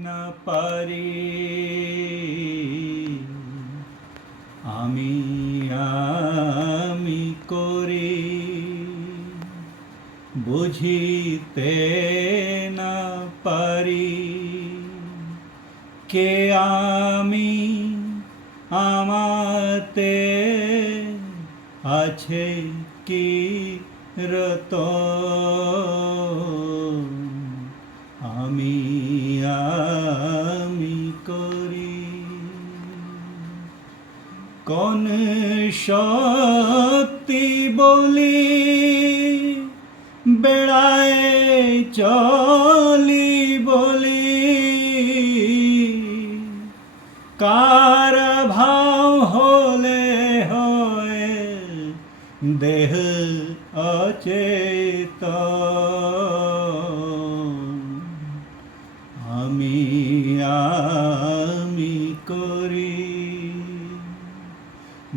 না পারি আমি আমি করি বুঝিতে না পারি কে আমি আমাতে আছে কি রত আমি আমি করি কোন শক্তি বলি বেড়ায় চলি বলি কার ভাব হলে হয় দেহ অচেতন আমি আমি করি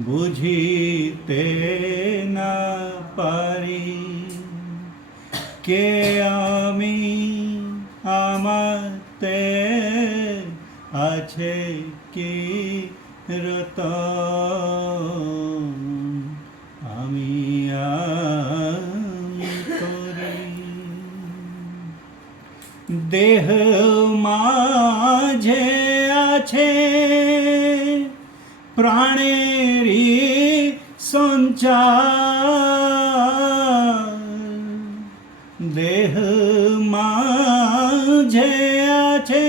বুঝিতে না পারি কে আমি আমাতে আছে কি রত আমি আমি করি দেহ মাঝে আছে প্রাণেরই সঞ্চার দেহ মাঝে আছে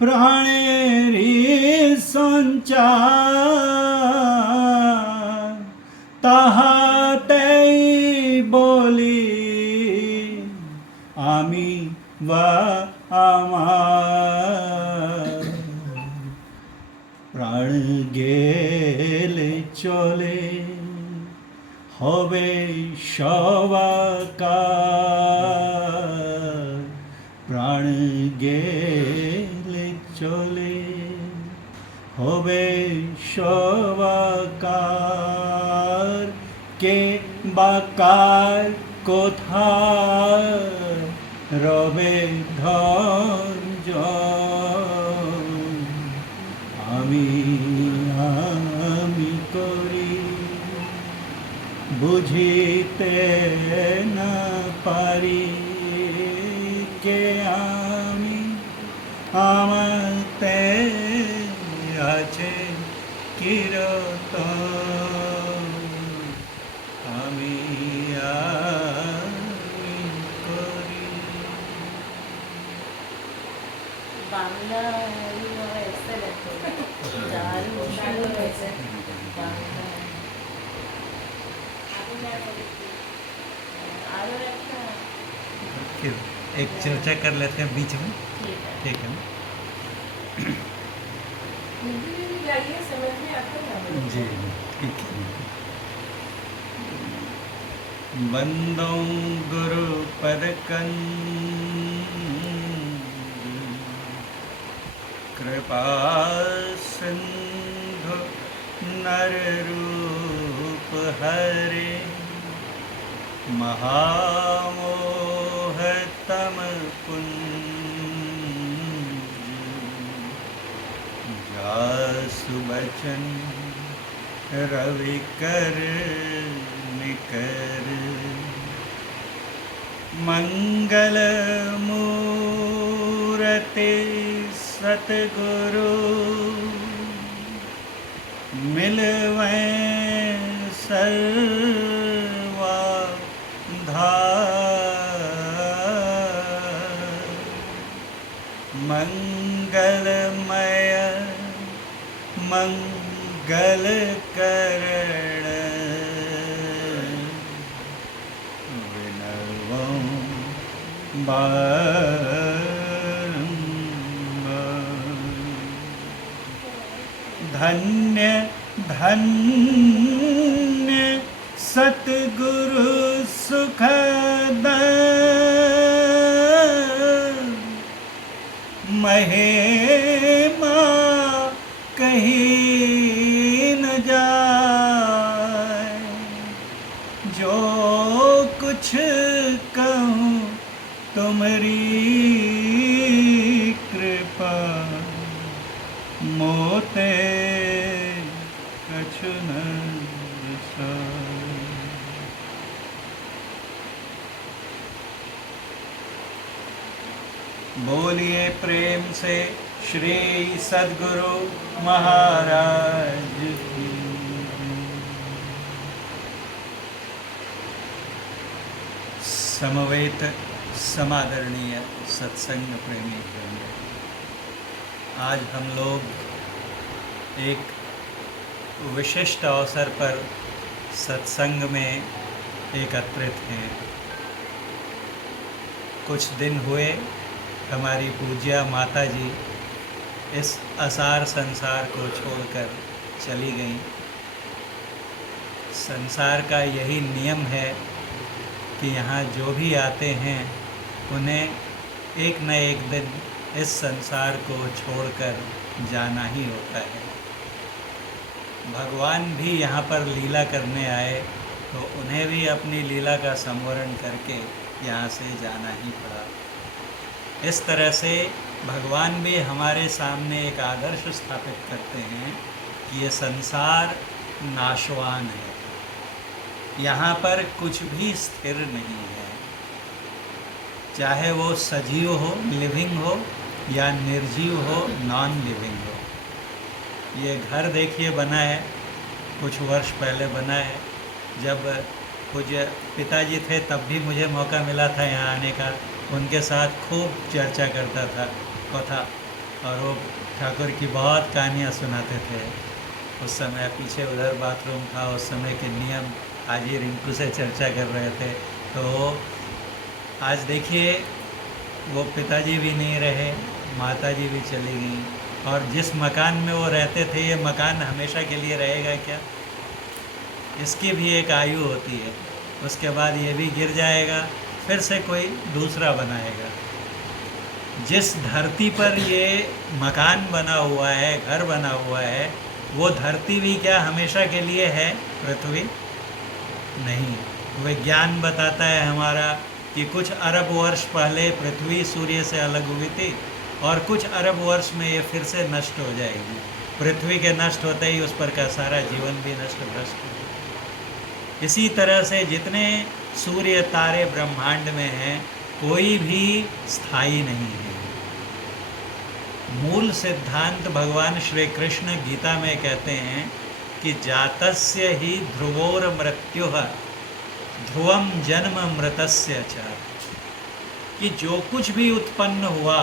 প্রাণেরই সঞ্চার তাহাতেই বলি আমি বা আমার প্রাণ গেলে চলে হবে সবাকার প্রাণ গেলে চলে হবে সবাকার কে বা কার কোথায় রবে ধৈর্য আমি আমি করি বুঝিতে না পারি কে আমি আমাতে আছে কিরত আমি আমি করি বাংলা এক্সেলেন্ট দারুণ সুন্দর হয়েছে বাংলা আরো একটা एक चर्चा कर लेते हैं बीच में ठीक है हिंदी में भी गाइए समझ में आता है जी ठीक है बंदो गुरु पद कृपा सिंधु नर रूप हरे महामोह तम पुंज जासु बचन रवि कर निकर मंगल मूरति सतगुरु मिलवे सर्वा मंगलमय मंगल करण विनवं धन्य धन्य सतगुरु सुखद महिमा कहीं न जाए जो कुछ कहूँ तुमरी बोलिए प्रेम से श्री सद्गुरु महाराज की। समवेत समादरणीय सत्संग प्रेमी वृंद, आज हम लोग एक विशिष्ट अवसर पर सत्संग में एकत्रित हैं। कुछ दिन हुए हमारी पूज्या माता जी इस असार संसार को छोड़कर चली गईं। संसार का यही नियम है कि यहाँ जो भी आते हैं उन्हें एक न एक दिन इस संसार को छोड़कर जाना ही होता है। भगवान भी यहाँ पर लीला करने आए तो उन्हें भी अपनी लीला का संवरण करके यहाँ से जाना ही पड़ा। इस तरह से भगवान भी हमारे सामने एक आदर्श स्थापित करते हैं कि ये संसार नाशवान है, यहाँ पर कुछ भी स्थिर नहीं है, चाहे वो सजीव हो, लिविंग हो, या निर्जीव हो, नॉन लिविंग हो। ये घर देखिए बना है, कुछ वर्ष पहले बना है। जब पूज्य पिताजी थे तब भी मुझे मौका मिला था यहाँ आने का, उनके साथ खूब चर्चा करता था कथा, और वो ठाकुर की बहुत कहानियाँ सुनाते थे। उस समय पीछे उधर बाथरूम था, उस समय के नियम आज ही रिंकू से चर्चा कर रहे थे। तो आज देखिए वो पिताजी भी नहीं रहे, माताजी भी चली गई, और जिस मकान में वो रहते थे ये मकान हमेशा के लिए रहेगा क्या? इसकी भी एक आयु होती है, उसके बाद ये भी गिर जाएगा, फिर से कोई दूसरा बनाएगा। जिस धरती पर ये मकान बना हुआ है, घर बना हुआ है, वो धरती भी क्या हमेशा के लिए है? पृथ्वी नहीं। विज्ञान बताता है हमारा कि कुछ अरब वर्ष पहले पृथ्वी सूर्य से अलग हुई थी, और कुछ अरब वर्ष में ये फिर से नष्ट हो जाएगी। पृथ्वी के नष्ट होते ही उस पर का सारा जीवन भी नष्ट भ्रष्ट हो। इसी तरह से जितने सूर्य तारे ब्रह्मांड में हैं, कोई भी स्थायी नहीं है। मूल सिद्धांत भगवान श्री कृष्ण गीता में कहते हैं कि जातस्य ही ध्रुवोर मृत्युः ध्रुवम जन्म मृतस्य च, कि जो कुछ भी उत्पन्न हुआ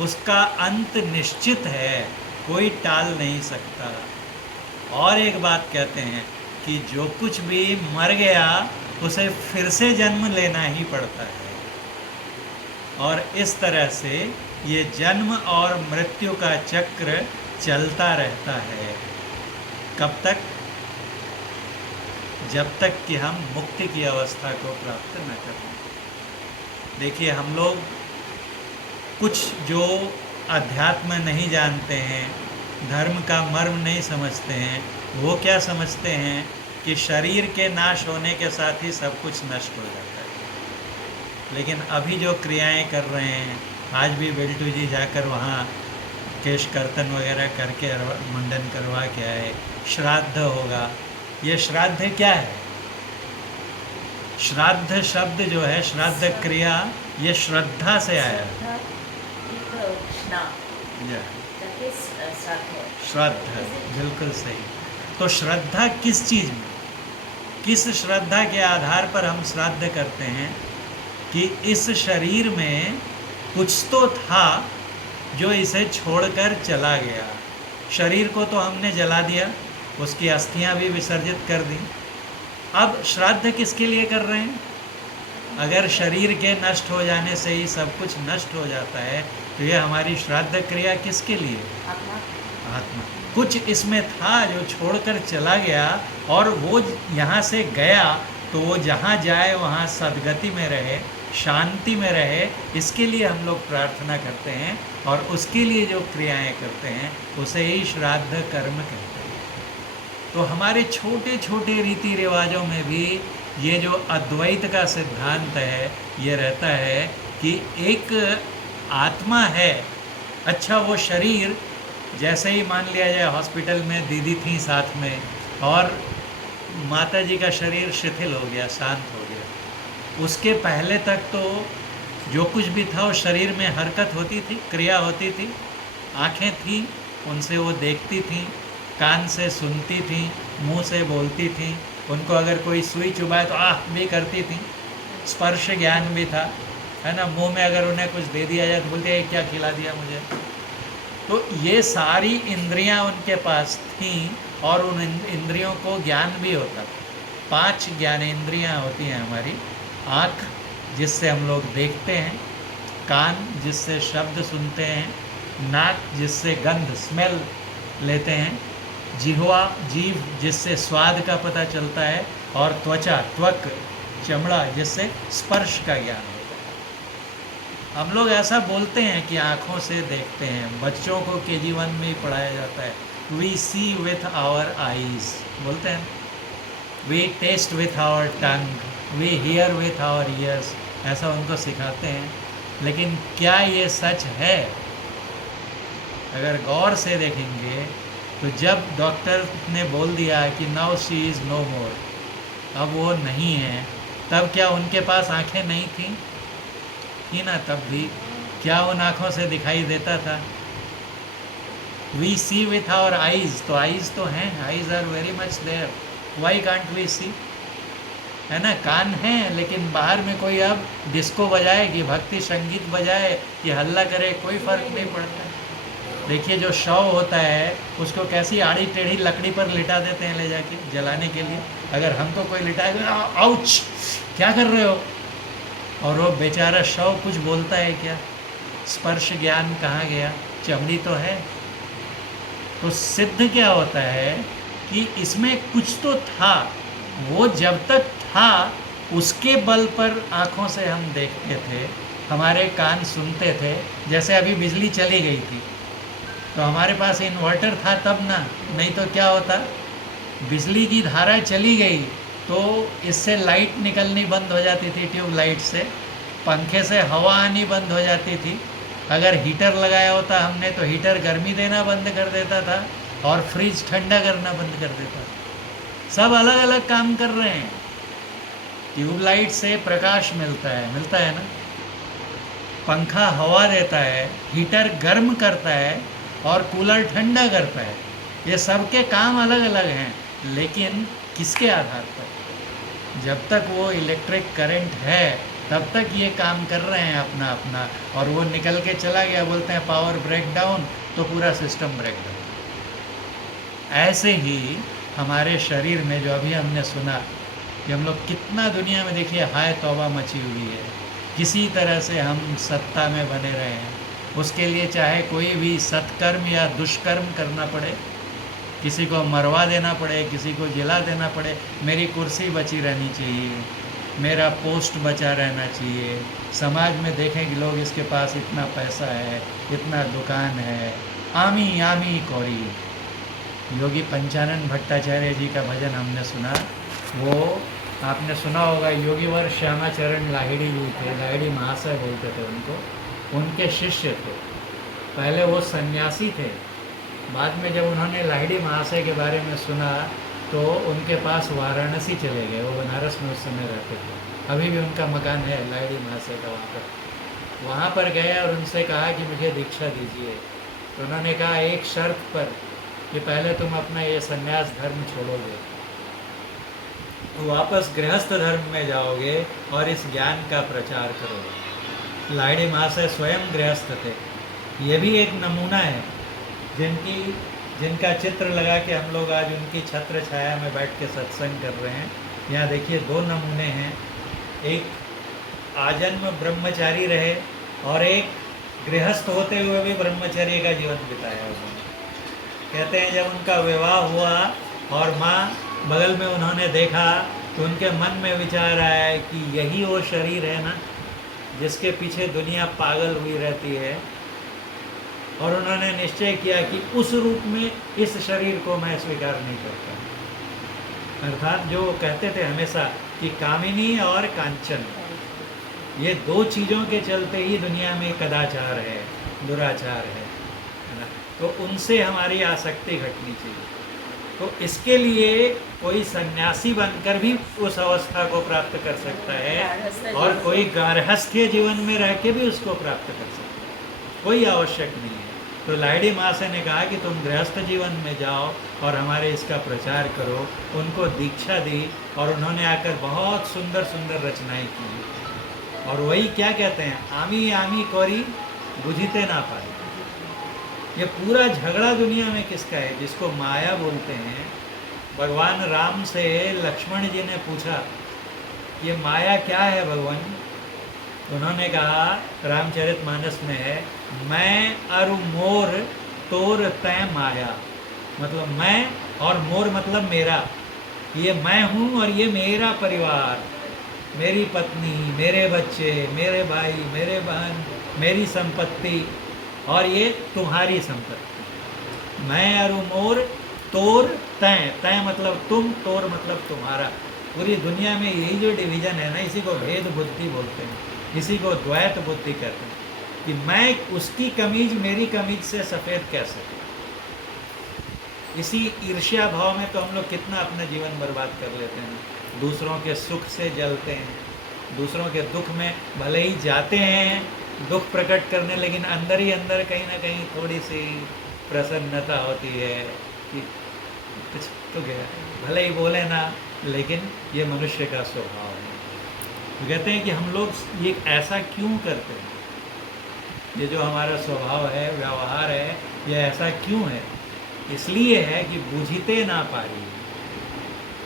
उसका अंत निश्चित है, कोई टाल नहीं सकता। और एक बात कहते हैं कि जो कुछ भी मर गया उसे फिर से जन्म लेना ही पड़ता है। और इस तरह से ये जन्म और मृत्यु का चक्र चलता रहता है। कब तक? जब तक कि हम मुक्ति की अवस्था को प्राप्त न करें। देखिए हम लोग कुछ जो अध्यात्म नहीं जानते हैं, धर्म का मर्म नहीं समझते हैं, वो क्या समझते हैं कि शरीर के नाश होने के साथ ही सब कुछ नष्ट हो जाता है। लेकिन अभी जो क्रियाएं कर रहे हैं, आज भी बिल्टू जी जाकर वहाँ केश कर्तन वगैरह करके मुंडन करवा के आए, श्राद्ध होगा। ये श्राद्ध क्या है? श्राद्ध शब्द जो है, श्राद्ध क्रिया, ये श्रद्धा से आया। श्रद्धा, बिल्कुल सही। तो श्रद्धा किस चीज़ में, किस श्रद्धा के आधार पर हम श्राद्ध करते हैं? कि इस शरीर में कुछ तो था जो इसे छोड़कर चला गया। शरीर को तो हमने जला दिया, उसकी अस्थियां भी विसर्जित कर दी। अब श्राद्ध किसके लिए कर रहे हैं? अगर शरीर के नष्ट हो जाने से ही सब कुछ नष्ट हो जाता है, तो ये हमारी श्राद्ध क्रिया किसके लिए? आत्मा। कुछ इसमें था जो छोड़कर चला गया, और वो यहाँ से गया तो वो जहाँ जाए वहाँ सद्गति में रहे, शांति में रहे। इसके लिए हम लोग प्रार्थना करते हैं, और उसके लिए जो क्रियाएं करते हैं उसे ही श्राद्ध कर्म कहते हैं। तो हमारे छोटे छोटे रीति रिवाजों में भी ये जो अद्वैत का सिद्धांत है, ये रहता है कि एक आत्मा है। अच्छा, वो शरीर जैसे ही मान लिया जाए हॉस्पिटल में दीदी थी साथ में, और माता जी का शरीर शिथिल हो गया, शांत हो गया, उसके पहले तक तो जो कुछ भी था वो शरीर में हरकत होती थी, क्रिया होती थी। आँखें थी, उनसे वो देखती थी, कान से सुनती थी, मुंह से बोलती थी, उनको अगर कोई सुई चुभाए तो आह भी करती थी। स्पर्श ज्ञान भी था, है ना। मुंह में अगर उन्हें कुछ दे दिया जाए तो बोलते हैं क्या खिला दिया मुझे। तो ये सारी इंद्रियां उनके पास थीं और उन इंद्रियों को ज्ञान भी होता था। 5 ज्ञानेंद्रियां होती हैं हमारी। आँख जिससे हम लोग देखते हैं, कान जिससे शब्द सुनते हैं, नाक जिससे गंध स्मेल लेते हैं, जिह्वा जीभ जिससे स्वाद का पता चलता है, और त्वचा त्वक चमड़ा जिससे स्पर्श का ज्ञान होता है। हम लोग ऐसा बोलते हैं कि आँखों से देखते हैं। बच्चों को KG1 में ही पढ़ाया जाता है, we see with our eyes बोलते हैं, we taste with our tongue, we hear with our ears, ऐसा उनको सिखाते हैं। लेकिन क्या ये सच है? अगर गौर से देखेंगे तो जब डॉक्टर ने बोल दिया कि नाउ शी इज़ नो मोर, अब वो नहीं है, तब क्या उनके पास आंखें नहीं थी ना? तब भी क्या उन आँखों से दिखाई देता था? We see with our eyes, तो आइज़ तो हैं, eyes are very much there, why can't we see, है ना। कान हैं, लेकिन बाहर में कोई अब डिस्को बजाए कि भक्ति संगीत बजाए कि हल्ला करे, कोई फ़र्क नहीं पड़ता। देखिए जो शव होता है उसको कैसी आड़ी टेढ़ी लकड़ी पर लिटा देते हैं ले जाके जलाने के लिए। अगर हमको कोई लिटाए, आउच क्या कर रहे हो, और वो बेचारा शव कुछ बोलता है क्या? स्पर्श ज्ञान कहाँ गया? चमड़ी तो है। तो सिद्ध क्या होता है कि इसमें कुछ तो था, वो जब तक था उसके बल पर आँखों से हम देखते थे, हमारे कान सुनते थे। जैसे अभी बिजली चली गई थी तो हमारे पास इन्वर्टर था तब ना, नहीं तो क्या होता, बिजली की धारा चली गई तो इससे लाइट निकलनी बंद हो जाती थी, ट्यूब लाइट से, पंखे से हवा आनी बंद हो जाती थी। अगर हीटर लगाया होता हमने तो हीटर गर्मी देना बंद कर देता था और फ्रिज ठंडा करना बंद कर देता था। सब अलग अलग काम कर रहे हैं। ट्यूबलाइट से प्रकाश मिलता है ना, पंखा हवा देता है, हीटर गर्म करता है और कूलर ठंडा करता है। ये सब के काम अलग अलग हैं, लेकिन किसके आधार पर? जब तक वो इलेक्ट्रिक करंट है तब तक ये काम कर रहे हैं अपना अपना, और वो निकल के चला गया, बोलते हैं पावर ब्रेक डाउन, तो पूरा सिस्टम ब्रेक डाउन। ऐसे ही हमारे शरीर में जो अभी हमने सुना कि हम लोग कितना दुनिया में, देखिए हाय तौबा मची हुई है, किसी तरह से हम सत्ता में बने रहे हैं। उसके लिए चाहे कोई भी सत्कर्म या दुष्कर्म करना पड़े, किसी को मरवा देना पड़े, किसी को जिला देना पड़े, मेरी कुर्सी बची रहनी चाहिए, मेरा पोस्ट बचा रहना चाहिए। समाज में देखें कि लोग इसके पास इतना पैसा है, इतना दुकान है, आमी आमी कौरी। योगी पंचानन भट्टाचार्य जी का भजन हमने सुना, वो आपने सुना होगा। योगीवर श्यामाचरण लाहिड़ी जी थे, लाहिड़ी महाशय बोलते थे उनको, उनके शिष्य थे। पहले वो सन्यासी थे, बाद में जब उन्होंने लाहिड़ी महाशय के बारे में सुना तो उनके पास वाराणसी चले गए। वो बनारस में उस समय रहते थे, अभी भी उनका मकान है लाहिड़ी महाशय का वहाँ पर गए और उनसे कहा कि मुझे दीक्षा दीजिए। तो उन्होंने कहा एक शर्त पर कि पहले तुम अपना ये सन्यास धर्म छोड़ोगे, तो वापस गृहस्थ धर्म में जाओगे और इस ज्ञान का प्रचार करोगे। लाहिड़ी महाशय स्वयं गृहस्थ थे। ये भी एक नमूना है जिनका चित्र लगा के हम लोग आज उनकी छत्र छाया में बैठ के सत्संग कर रहे हैं। यहाँ देखिए 2 नमूने हैं, एक आजन्म ब्रह्मचारी रहे और एक गृहस्थ होते हुए भी ब्रह्मचर्य का जीवन बिताया उन्होंने। कहते हैं जब उनका विवाह हुआ और माँ बगल में उन्होंने देखा तो उनके मन में विचार आया कि यही वो शरीर है ना जिसके पीछे दुनिया पागल हुई रहती है, और उन्होंने निश्चय किया कि उस रूप में इस शरीर को मैं स्वीकार नहीं करता। अर्थात जो कहते थे हमेशा कि कामिनी और कांचन, ये 2 चीज़ों के चलते ही दुनिया में कदाचार है, दुराचार है ना। तो उनसे हमारी आसक्ति घटनी चाहिए। तो इसके लिए कोई सन्यासी बनकर भी उस अवस्था को प्राप्त कर सकता है और कोई गार्हस्थ्य जीवन में रह के भी उसको प्राप्त कर सकता है, कोई आवश्यक नहीं है। तो लाहिड़ी माँ से ने कहा कि तुम गृहस्थ जीवन में जाओ और हमारे इसका प्रचार करो। उनको दीक्षा दी और उन्होंने आकर बहुत सुंदर सुंदर रचनाएं की। और वही क्या कहते हैं, आमी आमी कोरी बुझीते ना पाए। ये पूरा झगड़ा दुनिया में किसका है? जिसको माया बोलते हैं। भगवान राम से लक्ष्मण जी ने पूछा ये माया क्या है भगवान? उन्होंने कहा, रामचरितमानस में है, मैं अरु मोर तोर तय माया। मतलब मैं और मोर मतलब मेरा, ये मैं हूँ और ये मेरा परिवार, मेरी पत्नी, मेरे बच्चे, मेरे भाई, मेरे बहन, मेरी संपत्ति और ये तुम्हारी संपत्ति। मैं अरु मोर तोर तय, तय मतलब तुम, तोर मतलब तुम्हारा। पूरी दुनिया में यही जो डिवीजन है ना, इसी को भेद बुद्धि बोलते हैं, इसी को द्वैत बुद्धि कहते हैं कि मैं उसकी कमीज मेरी कमीज से सफ़ेद कैसे। इसी ईर्ष्या भाव में तो हम लोग कितना अपना जीवन बर्बाद कर लेते हैं। दूसरों के सुख से जलते हैं, दूसरों के दुख में भले ही जाते हैं दुख प्रकट करने, लेकिन अंदर ही अंदर कहीं ना कहीं थोड़ी सी प्रसन्नता होती है कि कुछ तो गया, भले ही बोले ना, लेकिन ये मनुष्य का स्वभाव है। तो कहते हैं कि हम लोग ये ऐसा क्यों करते हैं, ये जो हमारा स्वभाव है, व्यवहार है, ये ऐसा क्यों है? इसलिए है कि बूझीते ना पारी,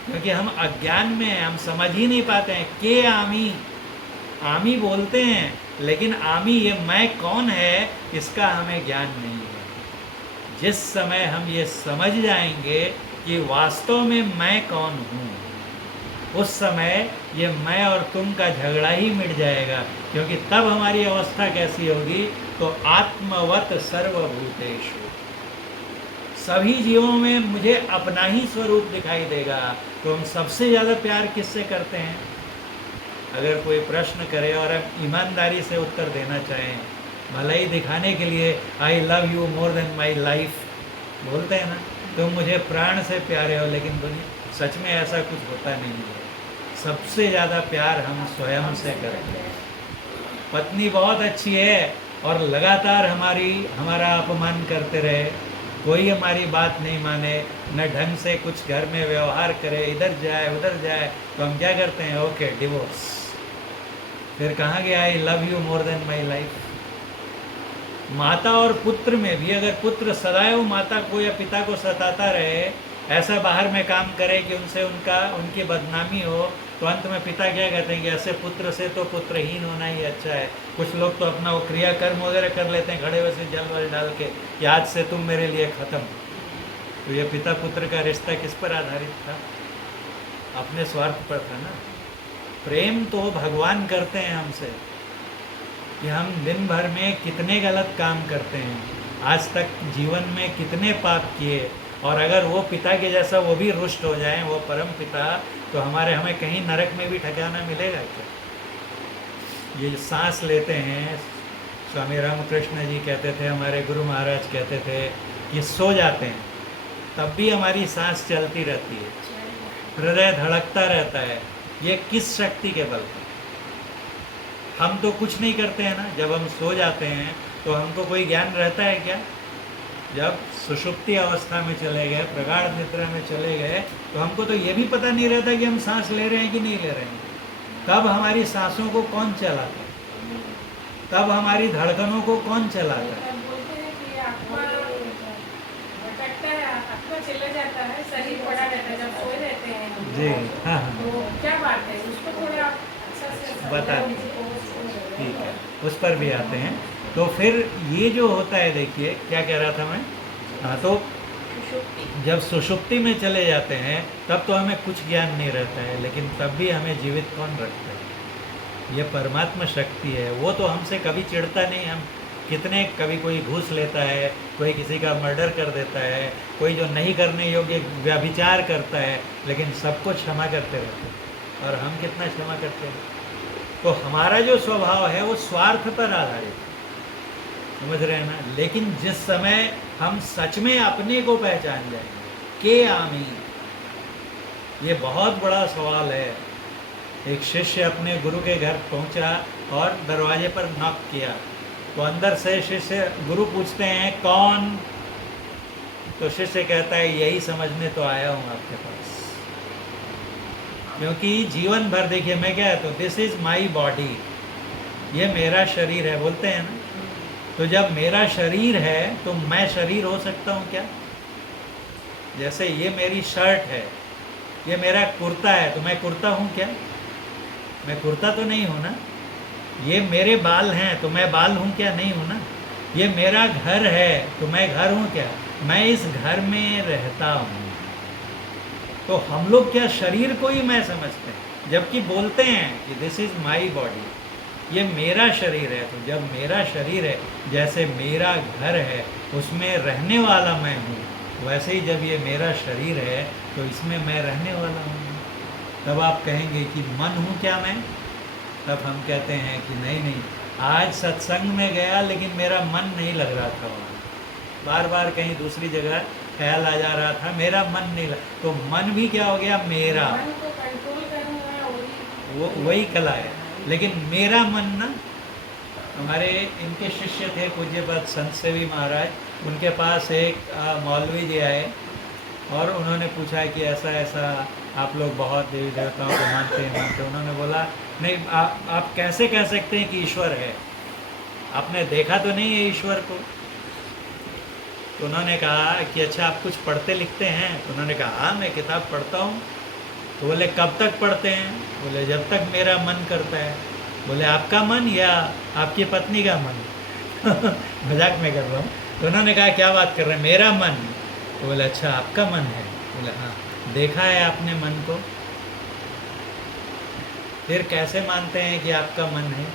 क्योंकि हम अज्ञान में हैं, हम समझ ही नहीं पाते हैं। के आमी, आमी बोलते हैं, लेकिन आमी ये मैं कौन है इसका हमें ज्ञान नहीं है। जिस समय हम ये समझ जाएंगे कि वास्तव में मैं कौन हूँ, उस समय ये मैं और तुम का झगड़ा ही मिट जाएगा। क्योंकि तब हमारी अवस्था कैसी होगी, तो आत्मवत सर्वभूतेषु, सभी जीवों में मुझे अपना ही स्वरूप दिखाई देगा। तो हम सबसे ज़्यादा प्यार किससे करते हैं? अगर कोई प्रश्न करे और हम ईमानदारी से उत्तर देना चाहें, भलाई दिखाने के लिए I love you more than my life बोलते हैं ना, तुम मुझे प्राण से प्यारे हो, लेकिन सच में ऐसा कुछ होता नहीं है। सबसे ज़्यादा प्यार हम स्वयं से करते हैं। पत्नी बहुत अच्छी है और लगातार हमारा अपमान करते रहे, कोई हमारी बात नहीं माने, न ढंग से कुछ घर में व्यवहार करे, इधर जाए उधर जाए, तो हम क्या करते हैं? Okay, divorce. फिर कहाँ गया I love you more than my life. माता और पुत्र में भी अगर पुत्र सदैव माता को या पिता को सताता रहे, ऐसा बाहर में काम करे कि उनसे उनकी बदनामी हो, तो अंत में पिता क्या कहते हैं कि ऐसे पुत्र से तो पुत्रहीन होना ही अच्छा है। कुछ लोग तो अपना वो क्रियाकर्म वगैरह कर लेते हैं खड़े वैसे जल वल डाल के कि आज से तुम मेरे लिए ख़त्म। तो ये पिता पुत्र का रिश्ता किस पर आधारित था? अपने स्वार्थ पर था ना। प्रेम तो भगवान करते हैं हमसे कि हम दिन भर में कितने गलत काम करते हैं, आज तक जीवन में कितने पाप किए, और अगर वो पिता के जैसा वो भी रुष्ट हो जाए, वो परम पिता, तो हमें कहीं नरक में भी ठिकाना मिलेगा क्या? ये सांस लेते हैं, स्वामी रामकृष्ण जी कहते थे, हमारे गुरु महाराज कहते थे कि सो जाते हैं तब भी हमारी सांस चलती रहती है, हृदय धड़कता रहता है। ये किस शक्ति के बल पर? हम तो कुछ नहीं करते हैं ना। जब हम सो जाते हैं तो हमको कोई ज्ञान रहता है क्या? जब सुषुप्ति अवस्था में चले गए, प्रगाढ़ निद्रा में चले गए, तो हमको तो ये भी पता नहीं रहता कि हम सांस ले रहे हैं कि नहीं ले रहे हैं। तब हमारी सांसों को कौन चलाता है? तब हमारी धड़कनों को कौन चलाता है? बोलते हैं कि आत्मा भटकता है, आत्मा चला जाता है, शरीर पड़ा रहता है जब सोए रहते हैं। जी हाँ, तो क्या बात है, उसको थोड़ा अच्छा से बता ठीक है, उस पर भी आते हैं। तो फिर ये जो होता है, देखिए क्या कह रहा था मैं, हाँ, तो जब सुषुप्ति में चले जाते हैं तब तो हमें कुछ ज्ञान नहीं रहता है, लेकिन तब भी हमें जीवित कौन रखता है? ये परमात्मा शक्ति है। वो तो हमसे कभी चिढ़ता नहीं। हम कितने, कभी कोई घूस लेता है, कोई किसी का मर्डर कर देता है, कोई जो नहीं करने योग्य व्यभिचार करता है, लेकिन सबको क्षमा करते रहते हैं। और हम कितना क्षमा करते हैं? तो हमारा जो स्वभाव है वो स्वार्थ पर आधारित है, समझ रहे हैं ना। लेकिन जिस समय हम सच में अपने को पहचान जाएंगे, के आमी? ये बहुत बड़ा सवाल है। एक शिष्य अपने गुरु के घर पहुंचा और दरवाजे पर नॉक किया, तो अंदर से शिष्य गुरु पूछते हैं कौन? तो शिष्य कहता है यही समझने तो आया हूँ आपके पास। क्योंकि जीवन भर देखिए मैं क्या है, तो दिस इज़ माई बॉडी, ये मेरा शरीर है बोलते हैं ना। तो जब मेरा शरीर है तो मैं शरीर हो सकता हूँ क्या? जैसे ये मेरी शर्ट है, ये मेरा कुर्ता है, तो मैं कुर्ता हूँ क्या? मैं कुर्ता तो नहीं हूँ ना। ये मेरे बाल हैं तो मैं बाल हूँ क्या? नहीं हूँ ना। ये मेरा घर है तो मैं घर हूँ क्या? मैं इस घर में रहता हूँ। तो हम लोग क्या शरीर को ही मैं समझते हैं, जबकि बोलते हैं कि दिस इज़ माई बॉडी, ये मेरा शरीर है। तो जब मेरा शरीर है, जैसे मेरा घर है उसमें रहने वाला मैं हूँ, वैसे ही जब ये मेरा शरीर है तो इसमें मैं रहने वाला हूँ। तब आप कहेंगे कि मन हूँ क्या मैं? तब हम कहते हैं कि नहीं नहीं, आज सत्संग में गया लेकिन मेरा मन नहीं लग रहा था वहाँ, बार बार कहीं दूसरी जगह ख्याल आ जा रहा था, मेरा मन नहीं लग। तो मन भी क्या हो गया? मेरा। मन को कंट्रोल करना वो वही कला है। लेकिन मेरा मन ना, हमारे इनके शिष्य थे पूज्यपाद संत सेवी महाराज, उनके पास एक मौलवी जी आए और उन्होंने पूछा कि ऐसा ऐसा आप लोग बहुत देवी देवताओं को मानते हैं। उन्होंने बोला नहीं, आप कैसे कह सकते हैं कि ईश्वर है? आपने देखा तो नहीं है ईश्वर को। तो उन्होंने कहा कि अच्छा आप कुछ पढ़ते लिखते हैं? तो उन्होंने कहा हाँ मैं किताब पढ़ता हूँ। तो बोले कब तक पढ़ते हैं? बोले जब तक मेरा मन करता है। बोले आपका मन या आपकी पत्नी का मन? मजाक में कर रहा हूँ। तो उन्होंने कहा क्या बात कर रहे हैं, मेरा मन? तो बोले अच्छा आपका मन है? बोले हाँ। देखा है आपने मन को? फिर कैसे मानते हैं कि आपका मन है?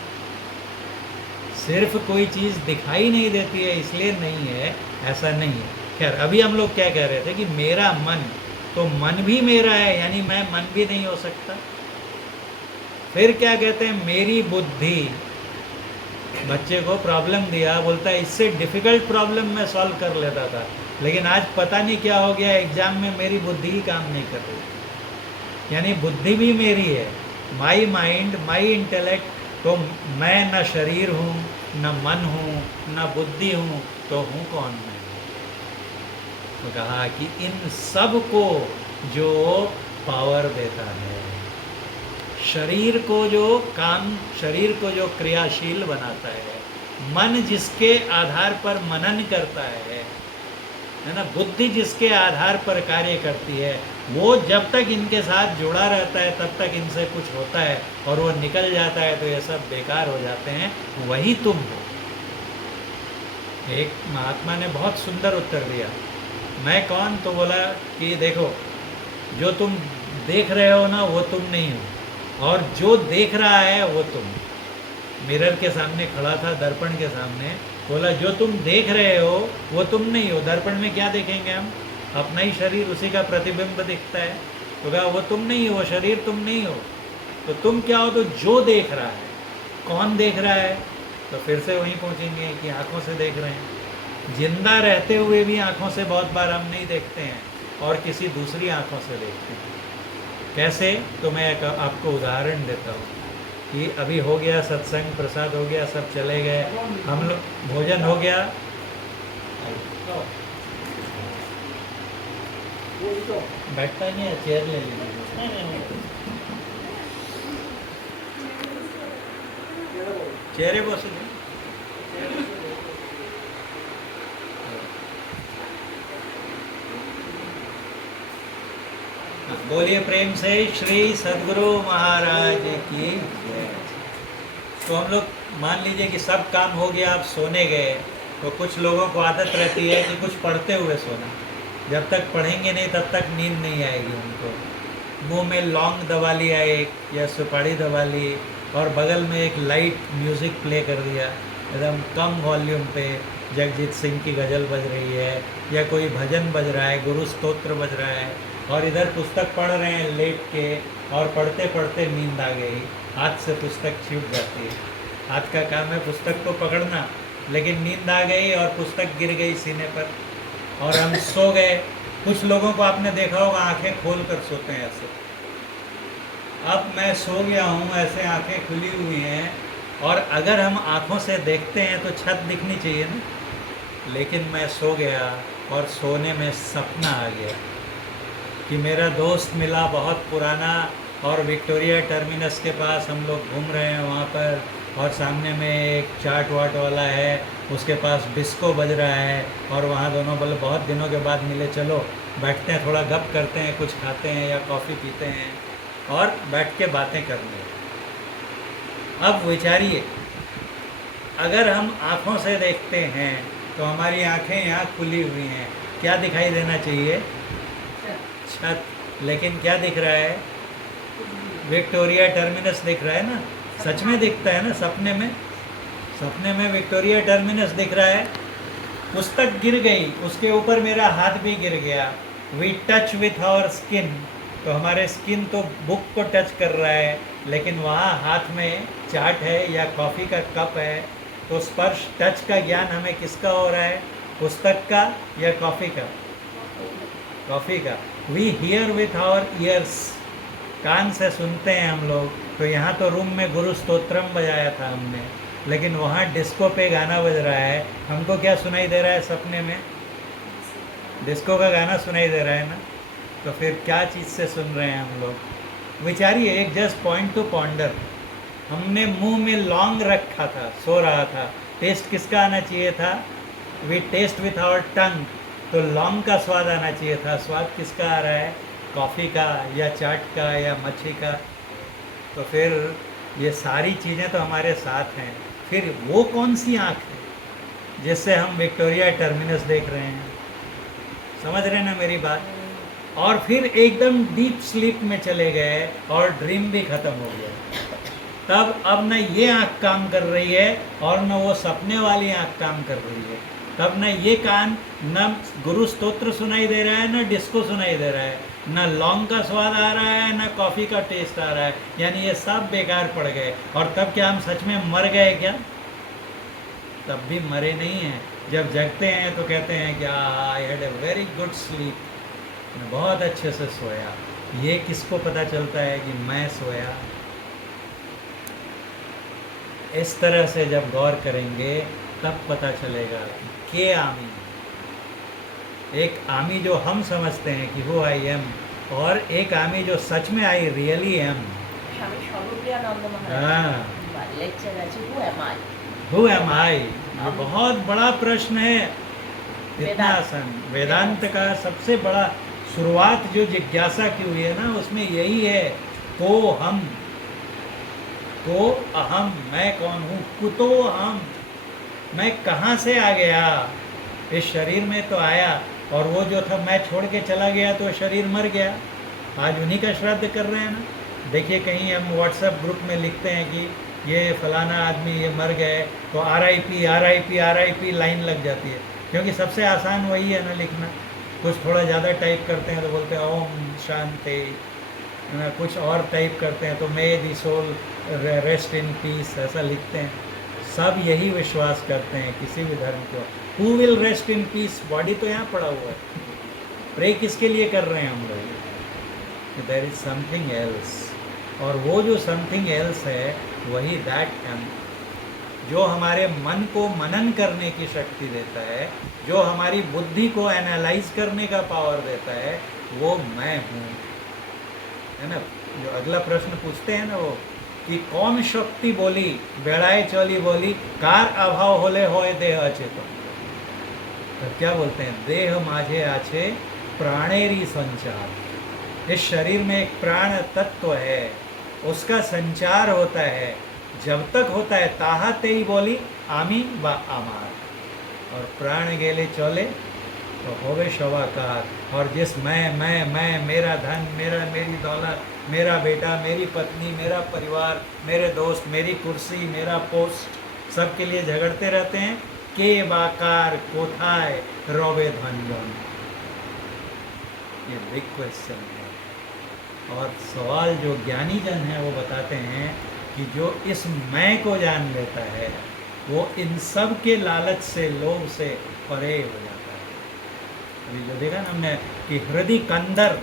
सिर्फ कोई चीज़ दिखाई नहीं देती है इसलिए नहीं है, ऐसा नहीं है। खैर अभी हम लोग क्या कह रहे थे कि मेरा मन, तो मन भी मेरा है, यानी मैं मन भी नहीं हो सकता। फिर क्या कहते हैं, मेरी बुद्धि। बच्चे को प्रॉब्लम दिया, बोलता है इससे डिफ़िकल्ट प्रॉब्लम मैं सॉल्व कर लेता था, लेकिन आज पता नहीं क्या हो गया, एग्ज़ाम में मेरी बुद्धि ही काम नहीं कर रही। यानी बुद्धि भी मेरी है, माई माइंड, माई इंटेलेक्ट। तो मैं न शरीर हूँ, न मन हूँ, न बुद्धि हूँ, तो हूँ कौन मैं? तो कहा कि इन सब को जो पावर देता है, शरीर को जो काम, शरीर को जो क्रियाशील बनाता है, मन जिसके आधार पर मनन करता है ना, बुद्धि जिसके आधार पर कार्य करती है, वो जब तक इनके साथ जुड़ा रहता है तब तक इनसे कुछ होता है, और वो निकल जाता है तो ये सब बेकार हो जाते हैं। वही तुम हो। एक महात्मा ने बहुत सुंदर उत्तर दिया, मैं कौन? तो बोला कि देखो, जो तुम देख रहे हो ना वो तुम नहीं हो, और जो देख रहा है वो तुम। मिरर के सामने खड़ा था, दर्पण के सामने, बोला जो तुम देख रहे हो वो तुम नहीं हो। दर्पण में क्या देखेंगे हम? अपना ही शरीर, उसी का प्रतिबिंब दिखता है। तो कहा वो तुम नहीं हो, शरीर तुम नहीं हो, तो तुम क्या हो? तो जो देख रहा है। कौन देख रहा है? तो फिर से वहीं पहुंचेंगे कि आँखों से देख रहे हैं। जिंदा रहते हुए भी आँखों से बहुत बार हम नहीं देखते हैं, और किसी दूसरी आँखों से देखते हैं। कैसे? तो मैं आपको उदाहरण देता हूँ कि अभी हो गया सत्संग, प्रसाद हो गया, सब चले गए, हम लोग भोजन हो गया, बैठता नहीं है, चेयर ले लीजिए, चेहरे बस। बोलिए प्रेम से श्री सद्गुरु महाराज की जय। तो हम लोग मान लीजिए कि सब काम हो गया, आप सोने गए, तो कुछ लोगों को आदत रहती है कि कुछ पढ़ते हुए सोना। जब तक पढ़ेंगे नहीं तब तक नींद नहीं आएगी उनको। मुंह में लौंग दबा लिया एक, या सुपारी दबा ली, और बगल में एक लाइट म्यूज़िक प्ले कर दिया एकदम कम वॉल्यूम पे, जगजीत सिंह की गज़ल बज रही है, या कोई भजन बज रहा है, गुरु स्तोत्र बज रहा है, और इधर पुस्तक पढ़ रहे हैं लेट के, और पढ़ते पढ़ते नींद आ गई, हाथ से पुस्तक छूट जाती है। हाथ का काम है पुस्तक को पकड़ना, लेकिन नींद आ गई और पुस्तक गिर गई सीने पर, और हम सो गए। कुछ लोगों को आपने देखा होगा आंखें खोल कर सोते हैं ऐसे। अब मैं सो गया हूँ, ऐसे आंखें खुली हुई हैं, और अगर हम आंखों से देखते हैं तो छत दिखनी चाहिए ना, लेकिन मैं सो गया और सोने में सपना आ गया कि मेरा दोस्त मिला बहुत पुराना, और विक्टोरिया टर्मिनस के पास हम लोग घूम रहे हैं वहाँ पर, और सामने में एक चाट वाट वाला है, उसके पास डिस्को बज रहा है, और वहाँ दोनों बोले बहुत दिनों के बाद मिले, चलो बैठते हैं, थोड़ा गप करते हैं, कुछ खाते हैं या कॉफ़ी पीते हैं और बैठ के बातें करते हैं। अब विचारिए, अगर हम आँखों से देखते हैं तो हमारी आँखें यहाँ खुली हुई हैं, क्या दिखाई देना चाहिए? छत। लेकिन क्या दिख रहा है? विक्टोरिया टर्मिनस दिख रहा है ना, सच में दिखता है ना, सपने में विक्टोरिया टर्मिनस दिख रहा है। पुस्तक गिर गई, उसके ऊपर मेरा हाथ भी गिर गया। We touch with our skin, तो हमारे स्किन तो बुक को टच कर रहा है, लेकिन वहाँ हाथ में चाट है या कॉफ़ी का कप है, तो स्पर्श टच का ज्ञान हमें किसका हो रहा है? पुस्तक का या कॉफ़ी का? कॉफ़ी का। We hear with our ears, कान से सुनते हैं हम लोग। तो यहाँ तो रूम में गुरु स्तोत्रम बजाया था हमने, लेकिन वहाँ डिस्को पे गाना बज रहा है, हमको क्या सुनाई दे रहा है सपने में? डिस्को का गाना सुनाई दे रहा है ना। तो फिर क्या चीज़ से सुन रहे हैं हम लोग? विचारिए, एक जस्ट पॉइंट टू पॉन्डर। हमने मुंह में लौंग रखा था, सो रहा था, टेस्ट किसका आना चाहिए था? We taste with our tongue, तो लौंग का स्वाद आना चाहिए था। स्वाद किसका आ रहा है? कॉफ़ी का या चाट का या मच्छी का। तो फिर ये सारी चीज़ें तो हमारे साथ हैं। फिर वो कौन सी आँख है जिससे हम विक्टोरिया टर्मिनस देख रहे हैं? समझ रहे हैं ना मेरी बात? और फिर एकदम डीप स्लीप में चले गए और ड्रीम भी ख़त्म हो गया। तब अब न ये आँख काम कर रही है और न वो सपने वाली आँख काम कर रही है। तब न ये कान, न गुरु स्तोत्र सुनाई दे रहा है, न डिस्को सुनाई दे रहा है, न लौंग का स्वाद आ रहा है, न कॉफ़ी का टेस्ट आ रहा है। यानी ये सब बेकार पड़ गए। और तब क्या हम सच में मर गए क्या? तब भी मरे नहीं हैं। जब जगते हैं तो कहते हैं कि I had a very good sleep, मैं बहुत अच्छे से सोया। ये किसको पता चलता है कि मैं सोया? इस तरह से जब गौर करेंगे तब पता चलेगा कि आमी, एक आमी जो हम समझते हैं कि वो आई एम, और एक आमी जो सच में आई रियली एम। हाँ, हु एम आई, ये बहुत बड़ा प्रश्न है। इतना आसान। वेदांत का सबसे बड़ा शुरुआत जो जिज्ञासा की हुई है ना, उसमें यही है, को हम, को अहम, मैं कौन हूँ, कुतो अहम, मैं कहाँ से आ गया? इस शरीर में तो आया, और वो जो था मैं छोड़ के चला गया तो शरीर मर गया। आज उन्हीं का श्राद्ध कर रहे हैं ना। देखिए, कहीं हम व्हाट्सएप ग्रुप में लिखते हैं कि ये फलाना आदमी ये मर गए, तो RIP RIP RIP लाइन लग जाती है, क्योंकि सबसे आसान वही है ना लिखना। कुछ थोड़ा ज़्यादा टाइप करते हैं तो बोलते हैं ओम शांति, कुछ और टाइप करते हैं तो मे दी सोल रेस्ट इन पीस, ऐसा लिखते हैं। सब यही विश्वास करते हैं किसी भी धर्म को। Who will rest in peace? Body तो यहाँ पड़ा हुआ है। प्रे किसके लिए कर रहे हैं हम लोग? देयर इज समथिंग एल्स, और वो जो समथिंग एल्स है वही दैट एम, जो हमारे मन को मनन करने की शक्ति देता है, जो हमारी बुद्धि को एनालाइज करने का पावर देता है, वो मैं हूँ, है ना। जो अगला प्रश्न पूछते हैं ना वो, कि कौन शक्ति बोली बेड़ाए चली बोली, कार अभाव होले होए देह अचेतन। तो क्या बोलते हैं? देह माझे आछे प्राणेरी संचार। इस शरीर में एक प्राण तत्व है, उसका संचार होता है। जब तक होता है ताहा तेई बोली आमी व आमार, और प्राण गेले चले तो होवे शवाकार। और जिस मैं, मेरा धन, मेरी दौलत, मेरा बेटा, मेरी पत्नी, मेरा परिवार, मेरे दोस्त, मेरी कुर्सी, मेरा पोस्ट, सब के लिए झगड़ते रहते हैं। के बाकार कोथाय रोबे धनजन, ये बिग क्वेश्चन है। और सवाल जो ज्ञानी जन है वो बताते हैं कि जो इस मैं को जान लेता है वो इन सब के लालच से, लोभ से परे हो जाता है। अभी जो देखा ना हमने कि हृदय कंदर,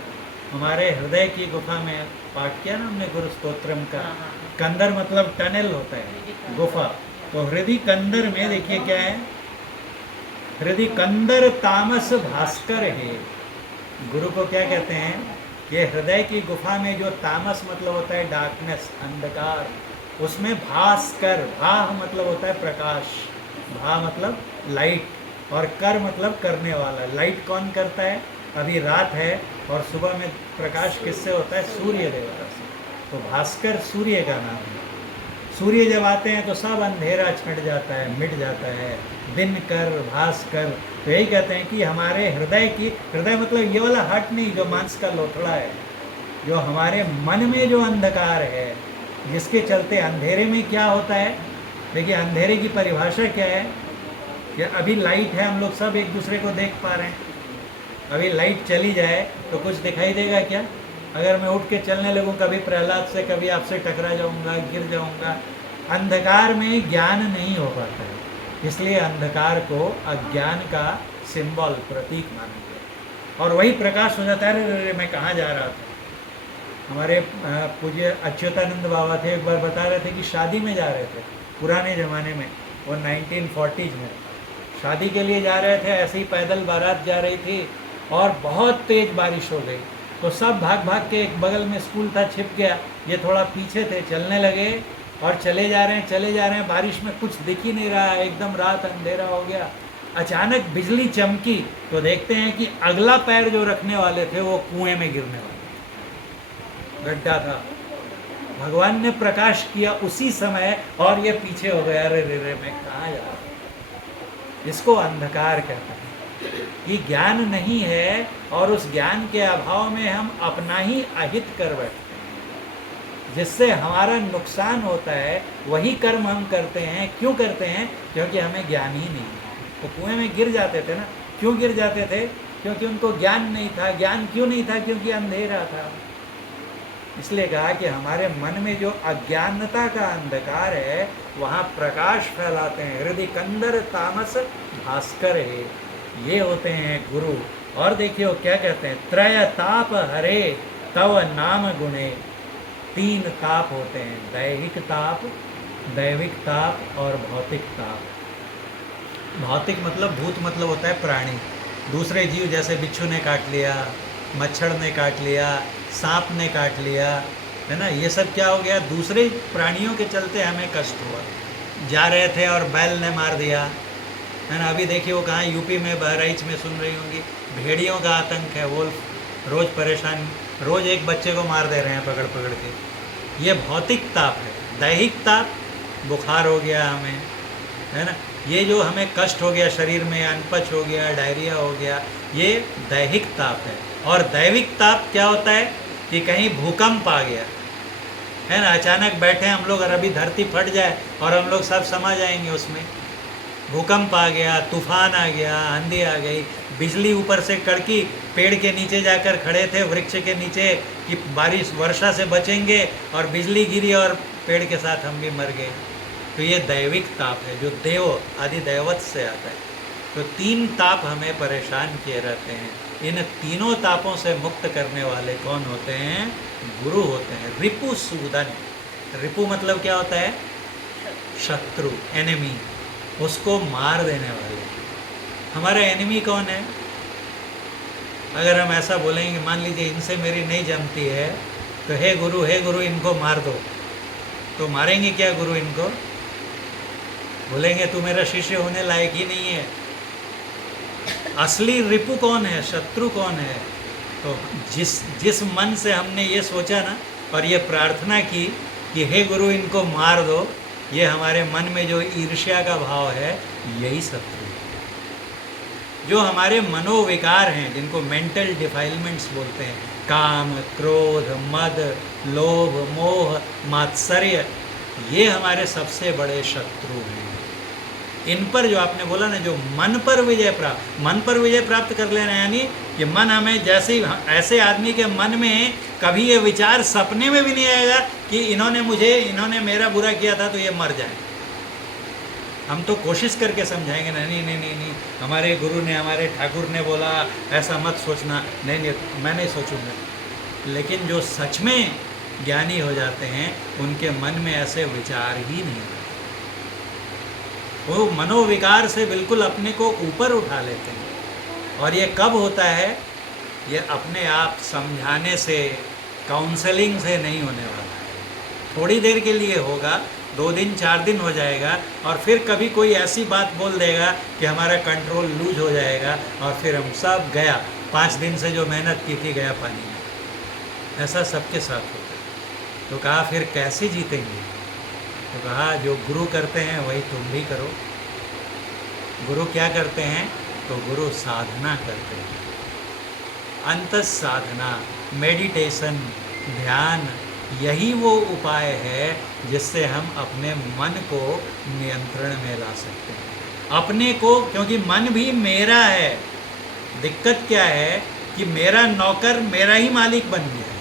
हमारे हृदय की गुफा में पाठ किया ना हमने गुरु स्तोत्रम का। हाँ, हाँ, हाँ। कंदर मतलब टनल होता है, गुफा। तो हृदय कंदर में देखिए क्या है, हृदय कंदर तामस भास्कर है। गुरु को क्या कहते हैं, ये हृदय की गुफा में जो तामस मतलब होता है डार्कनेस, अंधकार, उसमें भास्कर, भा मतलब होता है प्रकाश, भा मतलब लाइट, और कर मतलब करने वाला। लाइट कौन करता है, अभी रात है और सुबह में प्रकाश किससे होता है, सूर्य देवता से। तो भास्कर सूर्य का नाम है। सूर्य जब आते हैं तो सब अंधेरा छट जाता है, मिट जाता है, दिन कर भास्कर। तो यही कहते हैं कि हमारे हृदय की, हृदय मतलब ये वाला हट नहीं जो मांस का लोथड़ा है, जो हमारे मन में जो अंधकार है, जिसके चलते अंधेरे में क्या होता है। देखिए अंधेरे की परिभाषा क्या है, कि अभी लाइट है, हम लोग सब एक दूसरे को देख पा रहे हैं। अभी लाइट चली जाए तो कुछ दिखाई देगा क्या? अगर मैं उठ के चलने लगूं, कभी प्रहलाद से, कभी आपसे टकरा जाऊंगा, गिर जाऊंगा। अंधकार में ज्ञान नहीं हो पाता है, इसलिए अंधकार को अज्ञान का सिंबल, प्रतीक माना गया। और वही प्रकाश हो जाता है। अरे मैं कहाँ जा रहा था, हमारे पूज्य अच्युतानंद बाबा थे, एक बार बता रहे थे कि शादी में जा रहे थे पुराने ज़माने में, वो 1940s में शादी के लिए जा रहे थे। ऐसे ही पैदल बारात जा रही थी और बहुत तेज़ बारिश हो गई, तो सब भाग भाग के, एक बगल में स्कूल था छिप गया, ये थोड़ा पीछे थे, चलने लगे और चले जा रहे हैं। बारिश में कुछ दिख ही नहीं रहा, एकदम रात अंधेरा हो गया। अचानक बिजली चमकी तो देखते हैं कि अगला पैर जो रखने वाले थे वो कुएं में गिरने वाले, गड्ढा था। भगवान ने प्रकाश किया उसी समय और ये पीछे हो गया। अरे रे रे मैं कहाँ जा रहा हूँ। इसको अंधकार कहते हैं। ये ज्ञान नहीं है और उस ज्ञान के अभाव में हम अपना ही अहित कर बैठते हैं, जिससे हमारा नुकसान होता है। वही कर्म हम करते हैं। क्यों करते हैं? क्योंकि हमें ज्ञान ही नहीं है। तो कुएं में गिर जाते थे ना, क्यों गिर जाते थे? क्योंकि उनको ज्ञान नहीं था। ज्ञान क्यों नहीं था? क्योंकि अंधेरा था। इसलिए कहा कि हमारे मन में जो अज्ञानता का अंधकार है, वहाँ प्रकाश फैलाते हैं। हृदय कंदर तामस भास्कर है, ये होते हैं गुरु। और देखिए वो क्या कहते हैं, त्रय ताप हरे तव नाम गुणे। 3 ताप होते हैं, दैहिक ताप, दैविक ताप और भौतिक ताप। भौतिक मतलब भूत मतलब होता है प्राणी, दूसरे जीव, जैसे बिच्छू ने काट लिया, मच्छर ने काट लिया, सांप ने काट लिया, है ना। ये सब क्या हो गया, दूसरे प्राणियों के चलते हमें कष्ट हुआ। जा रहे थे और बैल ने मार दिया, है ना। अभी देखिए वो कहाँ, यूपी में, बहराइच में सुन रही होंगी, भेड़ियों का आतंक है। वो रोज़ परेशान, रोज़ एक बच्चे को मार दे रहे हैं पकड़ पकड़ के। ये भौतिक ताप है। दैहिक ताप, बुखार हो गया हमें, है ना, ये जो हमें कष्ट हो गया शरीर में, अनपच हो गया, डायरिया हो गया, ये दैहिक ताप है। और दैविक ताप क्या होता है कि कहीं भूकंप आ गया, है ना, अचानक बैठे हम लोग और अभी धरती फट जाए और हम लोग सब समा जाएंगे उसमें। भूकंप आ गया, तूफान आ गया, आंधी आ गई, बिजली ऊपर से कड़की, पेड़ के नीचे जाकर खड़े थे, वृक्ष के नीचे, कि बारिश वर्षा से बचेंगे, और बिजली गिरी और पेड़ के साथ हम भी मर गए। तो ये दैविक ताप है जो देव आदि दैवत से आता है। तो 3 ताप हमें परेशान किए रहते हैं। इन तीनों तापों से मुक्त करने वाले कौन होते हैं? गुरु होते हैं। रिपु सूदन, रिपु मतलब क्या होता है? शत्रु, एनिमी, उसको मार देने वाले। हमारा एनिमी कौन है? अगर हम ऐसा बोलेंगे, मान लीजिए इनसे मेरी नहीं जमती है, तो हे गुरु इनको मार दो, तो मारेंगे क्या गुरु इनको? बोलेंगे तू मेरा शिष्य होने लायक ही नहीं है। असली रिपु कौन है, शत्रु कौन है? तो जिस मन से हमने ये सोचा ना और ये प्रार्थना की कि हे गुरु इनको मार दो, ये हमारे मन में जो ईर्ष्या का भाव है, यही शत्रु है। जो हमारे मनोविकार हैं, जिनको मेंटल डिफाइलमेंट्स बोलते हैं, काम, क्रोध, मद, लोभ, मोह, मात्सर्य, ये हमारे सबसे बड़े शत्रु हैं। इन पर जो आपने बोला ना, जो मन पर विजय प्राप्त कर लेना, यानी कि मन हमें, जैसे ऐसे आदमी के मन में कभी ये विचार सपने में भी नहीं आएगा कि इन्होंने मेरा बुरा किया था तो ये मर जाए। हम तो कोशिश करके समझाएंगे ना, नहीं नहीं नहीं नहीं, हमारे गुरु ने, हमारे ठाकुर ने बोला ऐसा मत सोचना, नहीं नहीं मैं नहीं सोचूंगा। लेकिन जो सच में ज्ञानी हो जाते हैं उनके मन में ऐसे विचार ही नहीं आते, वो मनोविकार से बिल्कुल अपने को ऊपर उठा लेते हैं। और ये कब होता है? ये अपने आप समझाने से, काउंसलिंग से नहीं होने वाला है। थोड़ी देर के लिए होगा, 2 दिन 4 दिन हो जाएगा, और फिर कभी कोई ऐसी बात बोल देगा कि हमारा कंट्रोल लूज हो जाएगा, और फिर हम सब गया, 5 दिन से जो मेहनत की थी गया पानी में। ऐसा सबके साथ होता है। तो कहा फिर कैसे जीतेंगे? तो कहा जो गुरु करते हैं वही तुम भी करो। गुरु क्या करते हैं? तो गुरु साधना करते हैं, अंतस साधना, मेडिटेशन, ध्यान, यही वो उपाय है जिससे हम अपने मन को नियंत्रण में ला सकते हैं। अपने को, क्योंकि मन भी मेरा है। दिक्कत क्या है कि मेरा नौकर मेरा ही मालिक बन गया है।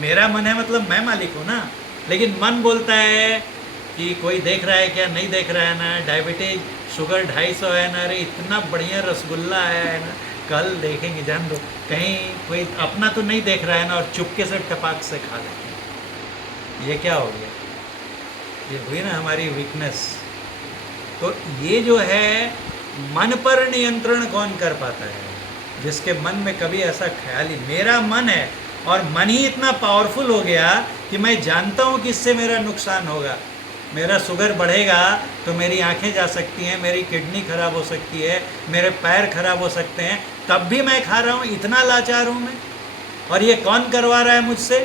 मेरा मन है मतलब मैं मालिक हूँ ना, लेकिन मन बोलता है कि कोई देख रहा है क्या, नहीं देख रहा है ना, डायबिटीज शुगर 250 है ना, अरे इतना बढ़िया रसगुल्ला है ना, कल देखेंगे, जान दो, कहीं कोई अपना तो नहीं देख रहा है ना, और चुपके से टपाक से खा लेते हैं। ये क्या हो गया? ये हुई ना हमारी वीकनेस। तो ये जो है, मन पर नियंत्रण कौन कर पाता है? जिसके मन में कभी ऐसा ख्याल ही, मेरा मन है, और मन ही इतना पावरफुल हो गया कि मैं जानता हूँ कि इससे मेरा नुकसान होगा। मेरा शुगर बढ़ेगा तो मेरी आंखें जा सकती हैं, मेरी किडनी खराब हो सकती है, मेरे पैर खराब हो सकते हैं, तब भी मैं खा रहा हूँ। इतना लाचार हूँ मैं। और ये कौन करवा रहा है मुझसे?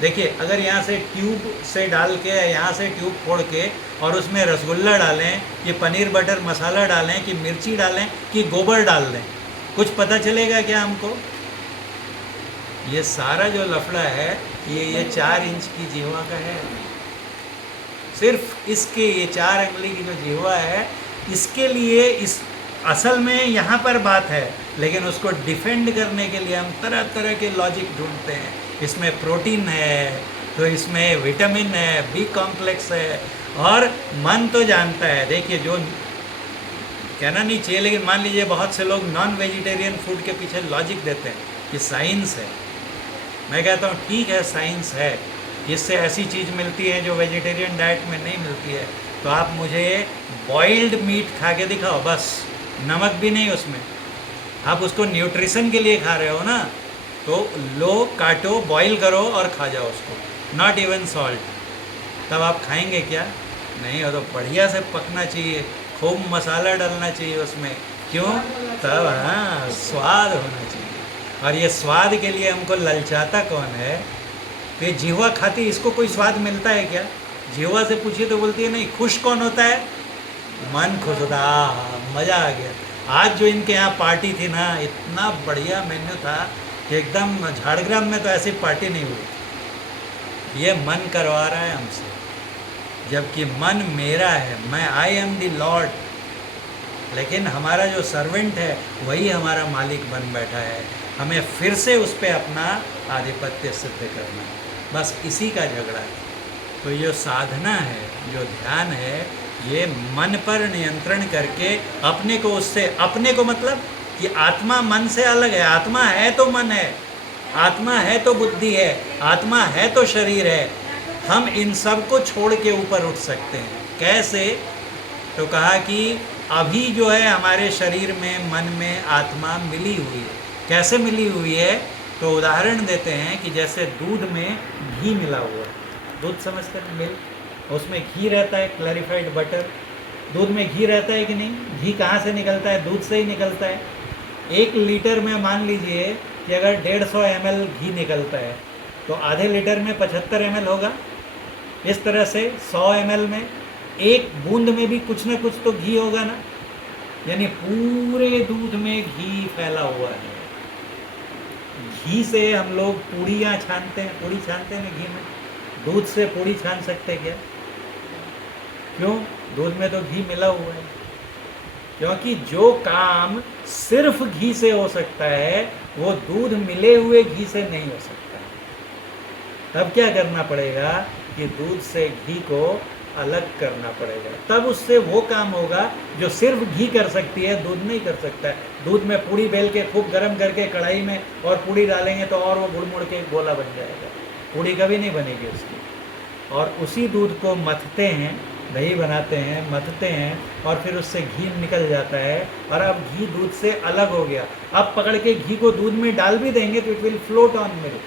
देखिए, अगर यहाँ से ट्यूब से डाल के, यहाँ से ट्यूब फोड़ के और उसमें रसगुल्ला डालें, कि पनीर बटर मसाला डालें, कि मिर्ची डालें, कि गोबर डाल दें, कुछ पता चलेगा क्या हमको? ये सारा जो लफड़ा है ये 4 इंच की जीवा का है। सिर्फ इसके, ये 4 अंगुली की जो जीवा है, इसके लिए, इस असल में यहाँ पर बात है, लेकिन उसको डिफेंड करने के लिए हम तरह तरह के लॉजिक ढूंढते हैं। इसमें प्रोटीन है, तो इसमें विटामिन है, बी कॉम्प्लेक्स है, और मन तो जानता है। देखिए, जो कहना नहीं चाहिए, लेकिन मान लीजिए बहुत से लोग नॉन वेजिटेरियन फूड के पीछे लॉजिक देते हैं कि साइंस है। मैं कहता हूँ ठीक है, साइंस है, इससे ऐसी चीज़ मिलती है जो वेजिटेरियन डाइट में नहीं मिलती है। तो आप मुझे बॉइल्ड मीट खा के दिखाओ, बस, नमक भी नहीं उसमें। आप उसको न्यूट्रिशन के लिए खा रहे हो ना, तो लो, काटो, बॉईल करो और खा जाओ उसको, नॉट इवन सॉल्ट। तब आप खाएंगे क्या? नहीं, वो तो बढ़िया से पकना चाहिए, खूब मसाला डालना चाहिए उसमें। क्यों? तब हाँ, स्वाद होना चाहिए। और ये स्वाद के लिए हमको ललचाता कौन है? तो ये जीवा खाती, इसको कोई स्वाद मिलता है क्या? जीवा से पूछिए तो बोलती है नहीं। खुश कौन होता है? मन खुश होता है। मज़ा आ गया। आज जो इनके यहाँ पार्टी थी ना, इतना बढ़िया मेन्यू था कि एकदम झाड़ग्राम में तो ऐसी पार्टी नहीं हुई। ये मन करवा रहा है हमसे, जबकि मन मेरा है, मैं आई एम द लॉर्ड। लेकिन हमारा जो सर्वेंट है वही हमारा मालिक बन बैठा है। हमें फिर से उस पर अपना आधिपत्य सिद्ध करना है, बस इसी का झगड़ा है। तो ये साधना है, जो ध्यान है, ये मन पर नियंत्रण करके अपने को उससे, अपने को मतलब कि आत्मा मन से अलग है। आत्मा है तो मन है, आत्मा है तो बुद्धि है, आत्मा है तो शरीर है। हम इन सब को छोड़ के ऊपर उठ सकते हैं। कैसे? तो कहा कि अभी जो है हमारे शरीर में, मन में आत्मा मिली हुई है। कैसे मिली हुई है? तो उदाहरण देते हैं कि जैसे दूध में घी मिला हुआ है, दूध समझते हैं, मिल्क, उसमें घी रहता है, क्लैरिफाइड बटर। दूध में घी रहता है कि नहीं? घी कहाँ से निकलता है? दूध से ही निकलता है। 1 लीटर में मान लीजिए कि अगर 150 ml घी निकलता है, तो आधे लीटर में 75 ml होगा। इस तरह से 100 ml में, 1 बूंद में भी कुछ ना कुछ तो घी होगा ना। यानी पूरे दूध में घी फैला हुआ है। घी से हम लोग पूड़ियाँ छानते हैं, पूड़ी छानते हैं ना घी में। दूध से पूड़ी छान सकते क्या? क्यों? दूध में तो घी मिला हुआ है। क्योंकि जो काम सिर्फ घी से हो सकता है वो दूध मिले हुए घी से नहीं हो सकता। तब क्या करना पड़ेगा कि दूध से घी को अलग करना पड़ेगा, तब उससे वो काम होगा जो सिर्फ घी कर सकती है, दूध नहीं कर सकता है। दूध में पूड़ी बेल के खूब गर्म करके कढ़ाई में और पूड़ी डालेंगे तो और वो गुड़ मुड़ के गोला बन जाएगा, पूड़ी कभी नहीं बनेगी उसकी। और उसी दूध को मथते हैं, दही बनाते हैं, मथते हैं और फिर उससे घी निकल जाता है और अब घी दूध से अलग हो गया। अब पकड़ के घी को दूध में डाल भी देंगे तो it will float on milk,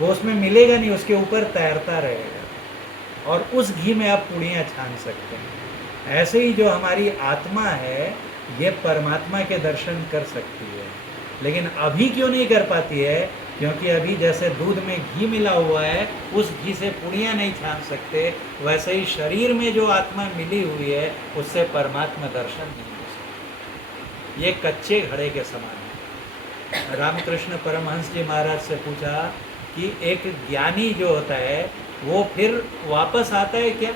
वो उसमें मिलेगा नहीं, उसके ऊपर तैरता रहेगा और उस घी में आप पूड़ियाँ छान सकते हैं। ऐसे ही जो हमारी आत्मा है ये परमात्मा के दर्शन कर सकती है, लेकिन अभी क्यों नहीं कर पाती है? क्योंकि अभी जैसे दूध में घी मिला हुआ है, उस घी से पूड़ियाँ नहीं छान सकते, वैसे ही शरीर में जो आत्मा मिली हुई है उससे परमात्मा दर्शन नहीं हो सकता। ये कच्चे घड़े के समान है। रामकृष्ण परमहंस जी महाराज से पूछा कि एक ज्ञानी जो होता है वो फिर वापस आता है क्या?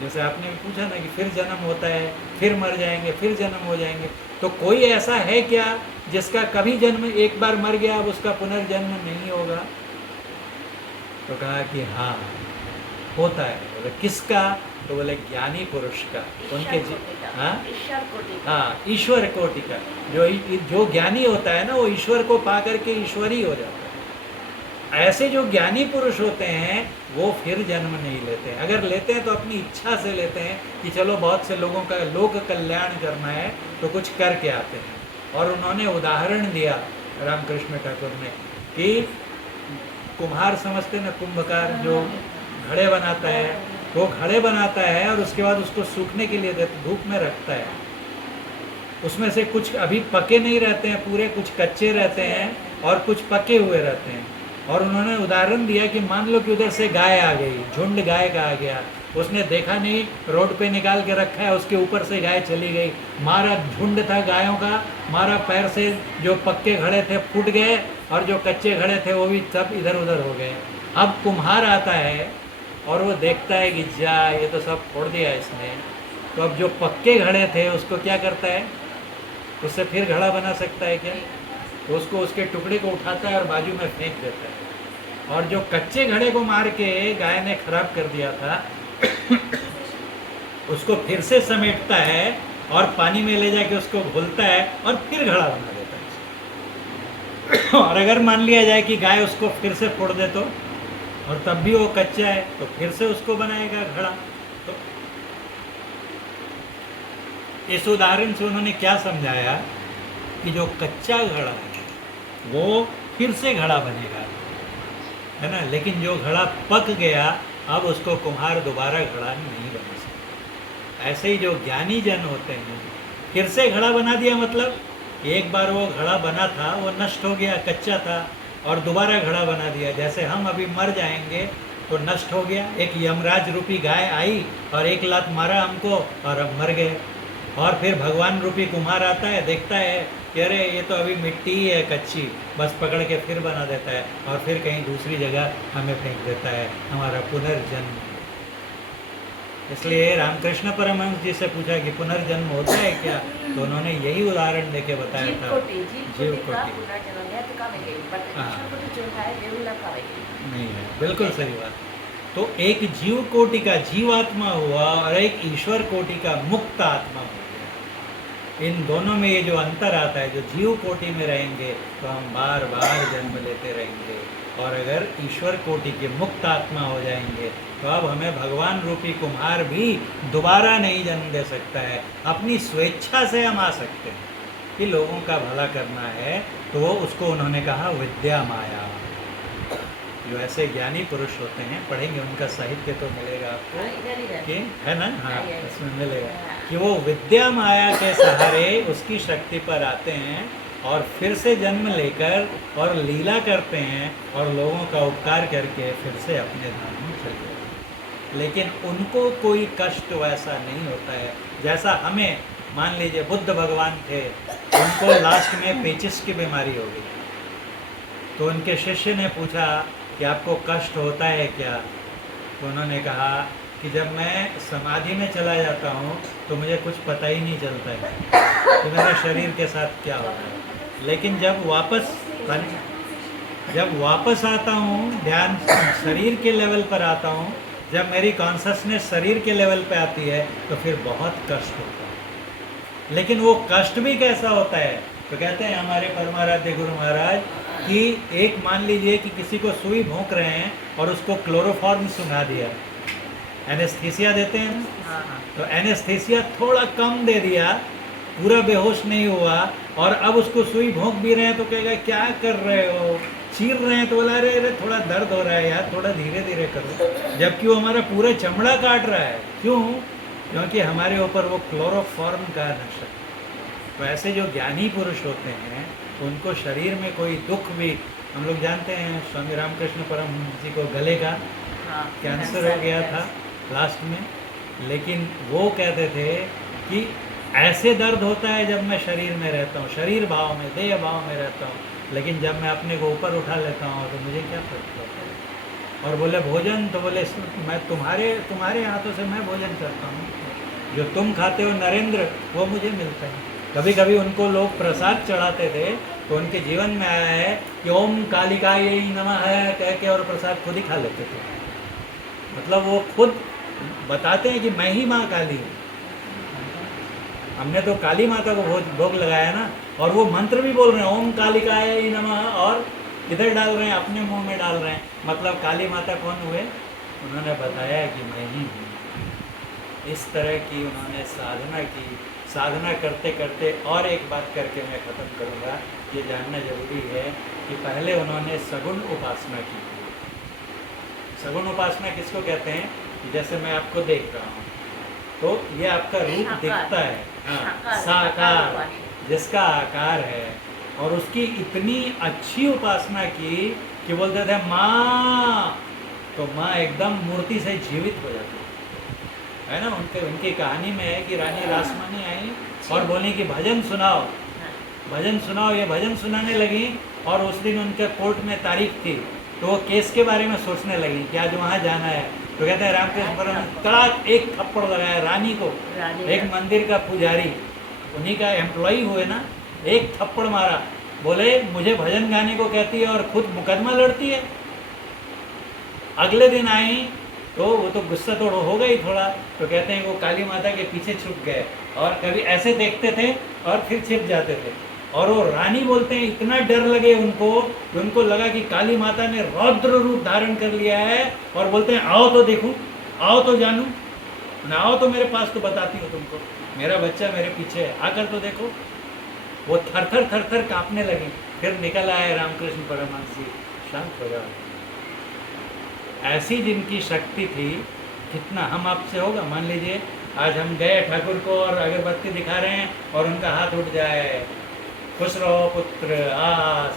जैसे आपने पूछा ना कि फिर जन्म होता है, फिर मर जाएंगे, फिर जन्म हो जाएंगे, तो कोई ऐसा है क्या जिसका कभी जन्म, एक बार मर गया अब उसका पुनर्जन्म नहीं होगा? तो कहा कि हाँ होता है। बोले किसका? तो बोले ज्ञानी पुरुष का, उनके हाँ ईश्वर कोटि का। जो ज्ञानी होता है ना वो ईश्वर को पा करके ईश्वरी हो जाता है। ऐसे जो ज्ञानी पुरुष होते हैं वो फिर जन्म नहीं लेते हैं, अगर लेते हैं तो अपनी इच्छा से लेते हैं कि चलो बहुत से लोगों का लोक कल्याण करना है तो कुछ करके आते हैं। और उन्होंने उदाहरण दिया रामकृष्ण ठाकुर ने कि कुम्हार समझते ना, कुंभकार जो घड़े बनाता है, वो घड़े बनाता है और उसके बाद उसको सूखने के लिए धूप में रखता है। उसमें से कुछ अभी पके नहीं रहते हैं पूरे, कुछ कच्चे रहते हैं और कुछ पके हुए रहते हैं। और उन्होंने उदाहरण दिया कि मान लो कि उधर से गाय आ गई, झुंड गाय का आ गया, उसने देखा नहीं, रोड पे निकाल के रखा है, उसके ऊपर से गाय चली गई, मारा, झुंड था गायों का, मारा, पैर से जो पक्के घड़े थे फूट गए और जो कच्चे घड़े थे वो भी सब इधर उधर हो गए। अब कुम्हार आता है और वो देखता है कि जा ये तो सब फोड़ दिया इसने, तो अब जो पक्के घड़े थे उसको क्या करता है? उससे फिर घड़ा बना सकता है क्या? तो उसको उसके टुकड़े को उठाता है और बाजू में फेंक देता है। और जो कच्चे घड़े को मार के गाय ने खराब कर दिया था उसको फिर से समेटता है और पानी में ले जाके उसको घोलता है और फिर घड़ा बना देता है। और अगर मान लिया जाए कि गाय उसको फिर से फोड़ दे तो, और तब भी वो कच्चा है, तो फिर से उसको बनाएगा घड़ा। तो इस उदाहरण से उन्होंने क्या समझाया कि जो कच्चा घड़ा है वो फिर से घड़ा बनेगा, है ना, लेकिन जो घड़ा पक गया अब उसको कुम्हार दोबारा घड़ा नहीं बना सकता। ऐसे ही जो ज्ञानी जन होते हैं, फिर से घड़ा बना दिया, मतलब एक बार वो घड़ा बना था वो नष्ट हो गया, कच्चा था, और दोबारा घड़ा बना दिया। जैसे हम अभी मर जाएंगे तो नष्ट हो गया, एक यमराज रूपी गाय आई और एक लात मारा हमको और अब मर गए। और फिर भगवान रूपी कुम्हार आता है, देखता है कि अरे ये तो अभी मिट्टी ही है कच्ची, बस पकड़ के फिर बना देता है और फिर कहीं दूसरी जगह हमें फेंक देता है, हमारा पुनर्जन्म। इसलिए रामकृष्ण परमहंस जी से पूछा कि पुनर्जन्म होता है क्या, तो उन्होंने यही उदाहरण देके बताया था, जीव कोटि नहीं है। बिल्कुल सही बात। तो एक जीव कोटि का जीवात्मा हुआ और एक ईश्वर कोटि का मुक्त आत्मा हो गया। इन दोनों में ये जो अंतर आता है, जो जीव कोटि में रहेंगे तो हम बार बार जन्म लेते रहेंगे, और अगर ईश्वर कोटि के मुक्त आत्मा हो जाएंगे तो अब हमें भगवान रूपी कुम्हार भी दोबारा नहीं जन्म दे सकता है, अपनी स्वेच्छा से हम आ सकते हैं कि लोगों का भला करना है। तो वो उसको उन्होंने कहा विद्या माया। जो ऐसे ज्ञानी पुरुष होते हैं, पढ़ेंगे उनका साहित्य तो मिलेगा आपको कि, है ना, हाँ इसमें मिलेगा कि वो विद्या माया के सहारे उसकी शक्ति पर आते हैं और फिर से जन्म लेकर और लीला करते हैं और लोगों का उपकार करके फिर से अपने धाम में चले जाते हैं। लेकिन उनको कोई कष्ट वैसा नहीं होता है जैसा हमें। मान लीजिए बुद्ध भगवान थे, उनको लास्ट में पेचिस की बीमारी हो गई, तो उनके शिष्य ने पूछा कि आपको कष्ट होता है क्या? तो उन्होंने कहा कि जब मैं समाधि में चला जाता हूँ तो मुझे कुछ पता ही नहीं चलता है कि मेरे शरीर के साथ क्या होता है, लेकिन जब वापस आता हूँ, ध्यान शरीर के लेवल पर आता हूँ, जब मेरी कॉन्शसनेस शरीर के लेवल पे आती है तो फिर बहुत कष्ट होता है। लेकिन वो कष्ट भी कैसा होता है, तो कहते हैं हमारे परमाराध्य गुरु महाराज कि एक मान लीजिए कि किसी को सुई भोंक रहे हैं और उसको क्लोरोफॉर्म सुंघा दिया, एनेस्थीसिया देते हैं ना, तो एनेस्थीसिया थोड़ा कम दे दिया, पूरा बेहोश नहीं हुआ, और अब उसको सुई भोंक भी रहे हैं तो कहेगा क्या कर रहे हो, चीर रहे हैं तो बोला अरे थोड़ा दर्द हो रहा है यार, थोड़ा धीरे धीरे करो, जबकि वो हमारा पूरा चमड़ा काट रहा है। क्यों? क्योंकि हमारे ऊपर वो क्लोरोफॉर्म का नशा। तो ऐसे जो ज्ञानी पुरुष होते हैं उनको शरीर में कोई दुख भी, हम लोग जानते हैं स्वामी रामकृष्ण परमहंस जी को गले का कैंसर हो गया था लास्ट में, लेकिन वो कहते थे कि ऐसे दर्द होता है जब मैं शरीर में रहता हूँ, शरीर भाव में, देह भाव में रहता हूँ, लेकिन जब मैं अपने को ऊपर उठा लेता हूँ तो मुझे क्या फर्क पड़ता है। और बोले भोजन, तो बोले मैं तुम्हारे हाथों से मैं भोजन करता हूँ, जो तुम खाते हो नरेंद्र वो मुझे मिलता है। कभी कभी उनको लोग प्रसाद चढ़ाते थे तो उनके जीवन में आया है कि ओम कालिकाय नमः है कह के और प्रसाद खुद ही खा लेते थे। मतलब वो खुद बताते हैं कि मैं ही माँ काली हूँ। हमने तो काली माता को भोग लगाया ना, और वो मंत्र भी बोल रहे हैं ओम कालिकाय नमः, और इधर डाल रहे हैं, अपने मुंह में डाल रहे हैं। मतलब काली माता कौन हुए? उन्होंने बताया कि मैं ही हूँ। इस तरह की उन्होंने साधना की। साधना करते करते और एक बात करके मैं ख़त्म करूँगा, ये जानना जरूरी है कि पहले उन्होंने सगुण उपासना की। सगुण उपासना किसको कहते हैं? कि जैसे मैं आपको देख रहा हूँ तो ये आपका रूप दिखता है, हाँ, साकार, जिसका आकार है, और उसकी इतनी अच्छी उपासना की कि बोलते थे माँ, तो माँ एकदम मूर्ति से जीवित हो जाती है ना। उनकी कहानी में है कि रानी रासमणी आई और बोली कि भजन सुनाओ, भजन सुनाओ। ये भजन सुनाने लगी और उस दिन उनके कोर्ट में तारीख थी, तो वो केस के बारे में सोचने लगी कि आज वहाँ जाना है। तो कहते हैं रामकृष्ण परमहंस तड़ाक एक थप्पड़ लगाया रानी को, एक मंदिर का पुजारी, उन्हीं का एम्प्लॉई हुए ना, एक थप्पड़ मारा। बोले मुझे भजन गाने को कहती है और खुद मुकदमा लड़ती है। अगले दिन आई तो वो तो गुस्सा तो हो गई थोड़ा, तो कहते हैं वो काली माता के पीछे छुप गए और कभी ऐसे देखते थे और फिर छिप जाते थे। और वो रानी बोलते हैं इतना डर लगे उनको कि उनको लगा कि काली माता ने रौद्र रूप धारण कर लिया है, और बोलते हैं आओ तो देखूं, आओ तो जानूं, ना आओ तो मेरे पास तो बताती हूँ तुमको, मेरा बच्चा मेरे पीछे है, आकर तो देखो। वो थर थर कांपने लगी। फिर निकल आए रामकृष्ण परमहंस जी, शांत हो जाओ। ऐसी जिनकी शक्ति थी, कितना हम आपसे होगा। मान लीजिए आज हम गए ठाकुर को और अगरबत्ती दिखा रहे हैं और उनका हाथ उठ जाए, खुश रहो पुत्र,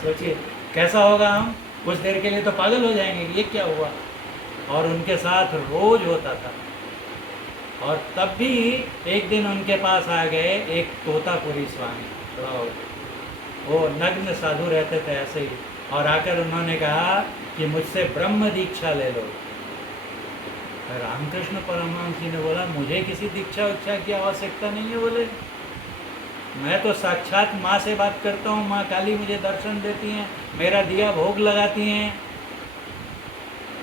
सोचिए कैसा होगा। हम कुछ देर के लिए तो पागल हो जाएंगे कि ये क्या हुआ। और उनके साथ रोज होता था। और तब भी एक दिन उनके पास आ गए एक तोतापुरी स्वामी, वो नग्न साधु रहते थे ऐसे ही, और आकर उन्होंने कहा कि मुझसे ब्रह्म दीक्षा ले लो। रामकृष्ण परमहंस जी ने बोला मुझे किसी दीक्षा उच्छा की आवश्यकता नहीं है। बोले मैं तो साक्षात माँ से बात करता हूँ, माँ काली मुझे दर्शन देती हैं, मेरा दिया भोग लगाती हैं।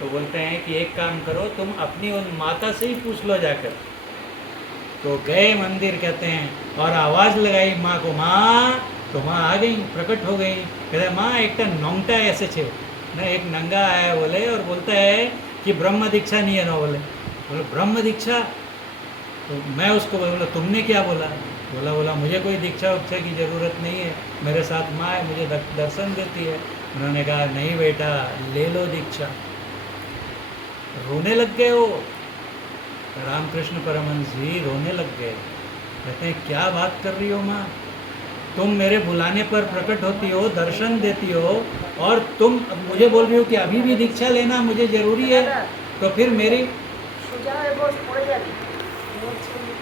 तो बोलते हैं कि एक काम करो, तुम अपनी उन माता से ही पूछ लो जाकर। तो गए मंदिर कहते हैं और आवाज़ लगाई माँ को, माँ, तो माँ आ गई, प्रकट हो गई। कहते माँ एक नोंगटा ऐसे छे न, एक नंगा आया बोले और बोलता है कि ब्रह्म दीक्षा नहीं है ना। बोले ब्रह्म दीक्षा? तो मैं उसको बोला तुमने क्या बोला? बोला मुझे कोई दीक्षा उच्छा की ज़रूरत नहीं है, मेरे साथ माँ है, मुझे दर्शन देती है। उन्होंने कहा नहीं बेटा, ले लो दीक्षा। रोने लग गए वो रामकृष्ण परमहंस जी, रोने लग गए। कहते हैं क्या बात कर रही हो माँ, तुम मेरे बुलाने पर प्रकट होती हो, दर्शन देती हो, और तुम मुझे बोल रही हो कि अभी भी दीक्षा लेना मुझे ज़रूरी है। तो फिर मेरी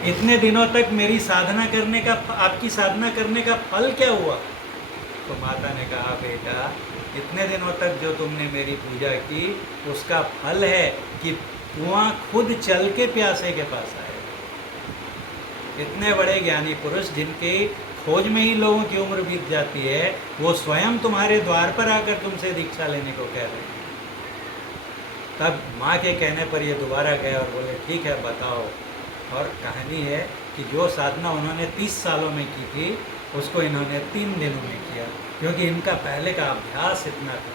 इतने दिनों तक मेरी साधना करने का, आपकी साधना करने का फल क्या हुआ? तो माता ने कहा बेटा, इतने दिनों तक जो तुमने मेरी पूजा की उसका फल है कि कुआं खुद चल के प्यासे के पास आए। इतने बड़े ज्ञानी पुरुष जिनके खोज में ही लोगों की उम्र बीत जाती है, वो स्वयं तुम्हारे द्वार पर आकर तुमसे दीक्षा लेने को कह रहे हैं। तब माँ के कहने पर ये दोबारा गए और बोले ठीक है बताओ। और कहानी है कि जो साधना उन्होंने 30 सालों में की थी उसको इन्होंने 3 दिनों में किया, क्योंकि इनका पहले का अभ्यास इतना था।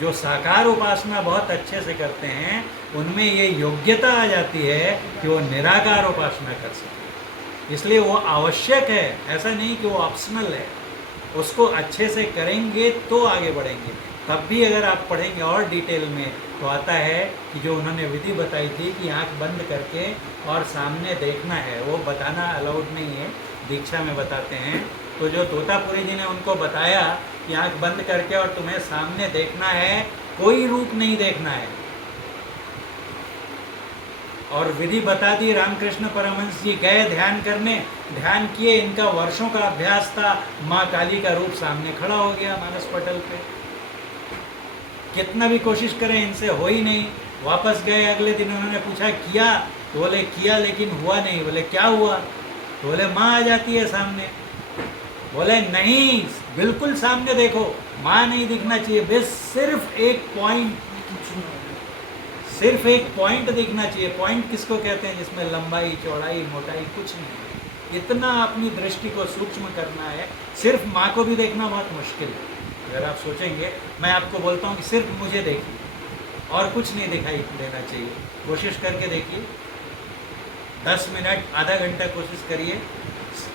जो साकार उपासना बहुत अच्छे से करते हैं उनमें ये योग्यता आ जाती है कि वो निराकार उपासना कर सके। इसलिए वो आवश्यक है, ऐसा नहीं कि वो ऑप्शनल है। उसको अच्छे से करेंगे तो आगे बढ़ेंगे। तब भी अगर आप पढ़ेंगे और डिटेल में तो आता है कि जो उन्होंने विधि बताई थी कि आंख बंद करके और सामने देखना है, वो बताना अलाउड नहीं है, दीक्षा में बताते हैं। तो जो तोतापुरी जी ने उनको बताया कि आंख बंद करके और तुम्हें सामने देखना है, कोई रूप नहीं देखना है, और विधि बता दी। रामकृष्ण परमहंस जी गए ध्यान करने, ध्यान किए, इनका वर्षों का अभ्यास था, माँ काली का रूप सामने खड़ा हो गया मानस पटल पे। कितना भी कोशिश करें इनसे हो ही नहीं। वापस गए, अगले दिन उन्होंने पूछा किया, तो बोले किया लेकिन हुआ नहीं। बोले क्या हुआ? तो बोले माँ आ जाती है सामने। बोले नहीं, बिल्कुल सामने देखो, माँ नहीं दिखना चाहिए, बस सिर्फ एक पॉइंट, सिर्फ एक पॉइंट दिखना चाहिए। पॉइंट किसको कहते हैं? जिसमें लंबाई चौड़ाई मोटाई कुछ नहीं। इतना अपनी दृष्टि को सूक्ष्म करना है। सिर्फ माँ को भी देखना बहुत मुश्किल है। अगर आप सोचेंगे, मैं आपको बोलता हूँ कि सिर्फ मुझे देखिए और कुछ नहीं दिखाई देना चाहिए, कोशिश करके देखिए, 10 मिनट आधा घंटा कोशिश करिए।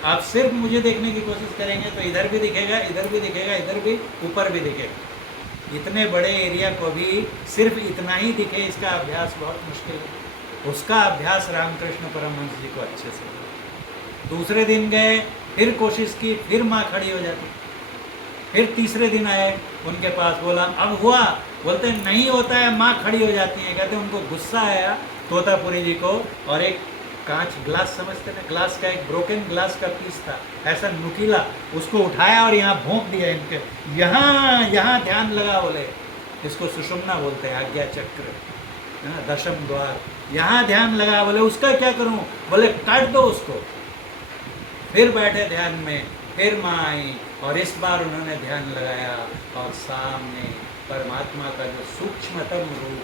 आप सिर्फ मुझे देखने की कोशिश करेंगे तो इधर भी दिखेगा, इधर भी दिखेगा, इधर भी, ऊपर भी दिखेगा। इतने बड़े एरिया को भी सिर्फ इतना ही दिखे, इसका अभ्यास बहुत मुश्किल है। उसका अभ्यास रामकृष्ण परमहंस जी को अच्छे से हुआ। दूसरे दिन गए, फिर कोशिश की, फिर माँ खड़ी हो जाती। फिर तीसरे दिन आए उनके पास, बोला अब हुआ? बोलते नहीं होता है, माँ खड़ी हो जाती है। कहते उनको गुस्सा आया तोतापुरी जी को, और एक कांच ग्लास समझते ना, ग्लास का एक ब्रोकन ग्लास का पीस था ऐसा नुकीला, उसको उठाया और यहाँ भोंक दिया इनके, यहाँ ध्यान लगा। बोले इसको सुषुम्ना बोलते हैं, आज्ञा चक्र है ना, दशम द्वार, यहाँ ध्यान लगा। बोले उसका क्या करूँ? बोले काट दो उसको। फिर बैठे ध्यान में, फिर माँ आई और इस बार उन्होंने ध्यान लगाया और सामने परमात्मा का जो सूक्ष्मतम रूप,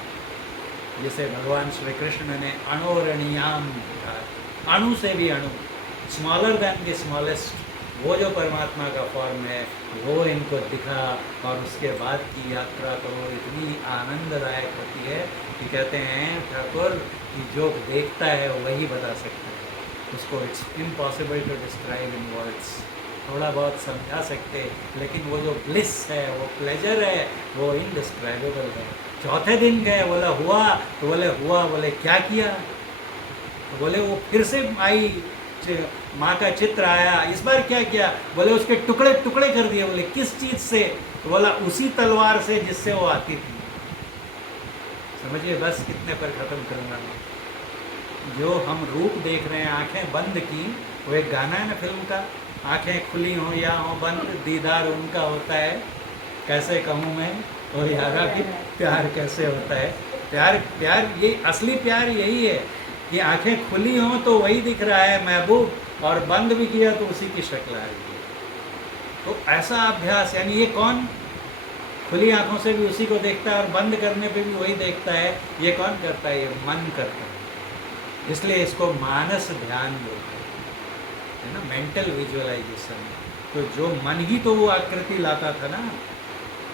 जिसे भगवान श्री कृष्ण ने अणोरणीयाम कहा, अणु से भी अणु, स्मॉलर दैन द स्मॉलेस्ट, वो जो परमात्मा का फॉर्म है वो इनको दिखा। और उसके बाद की यात्रा तो इतनी आनंददायक होती है कि कहते हैं ठाकुर कि जो देखता है वही बता सकता है उसको। It's impossible to describe in words. थोड़ा बहुत समझा सकते, लेकिन वो जो ब्लिस है, वो प्लेजर है, वो इनडिस्क्राइबेबल है। चौथे दिन गए, बोला हुआ? तो बोले हुआ। बोले क्या किया? तो बोले वो फिर से आई, माँ का चित्र आया, इस बार क्या किया? बोले उसके टुकड़े टुकड़े कर दिए। बोले किस चीज़ से? तो बोला उसी तलवार से जिससे वो आती थी। समझिए बस कितने पर ख़त्म करना है। जो हम रूप देख रहे हैं, आंखें बंद की, वो एक गाना है ना फिल्म का, आंखें खुली हों या हों बंद, दीदार उनका होता है, कैसे कहूँ मैं, और यारा भी प्यार कैसे होता है। प्यार प्यार ये असली प्यार यही है कि आंखें खुली हों तो वही दिख रहा है महबूब, और बंद भी किया तो उसी की शक्ल आ रही है। तो ऐसा अभ्यास, यानी ये कौन खुली आंखों से भी उसी को देखता है और बंद करने पे भी वही देखता है, ये कौन करता है? ये मन करता है। इसलिए इसको मानस ध्यान बोलते हैं, है ना, मेंटल विजुअलाइजेशन। तो जो मन ही तो वो आकृति लाता था ना,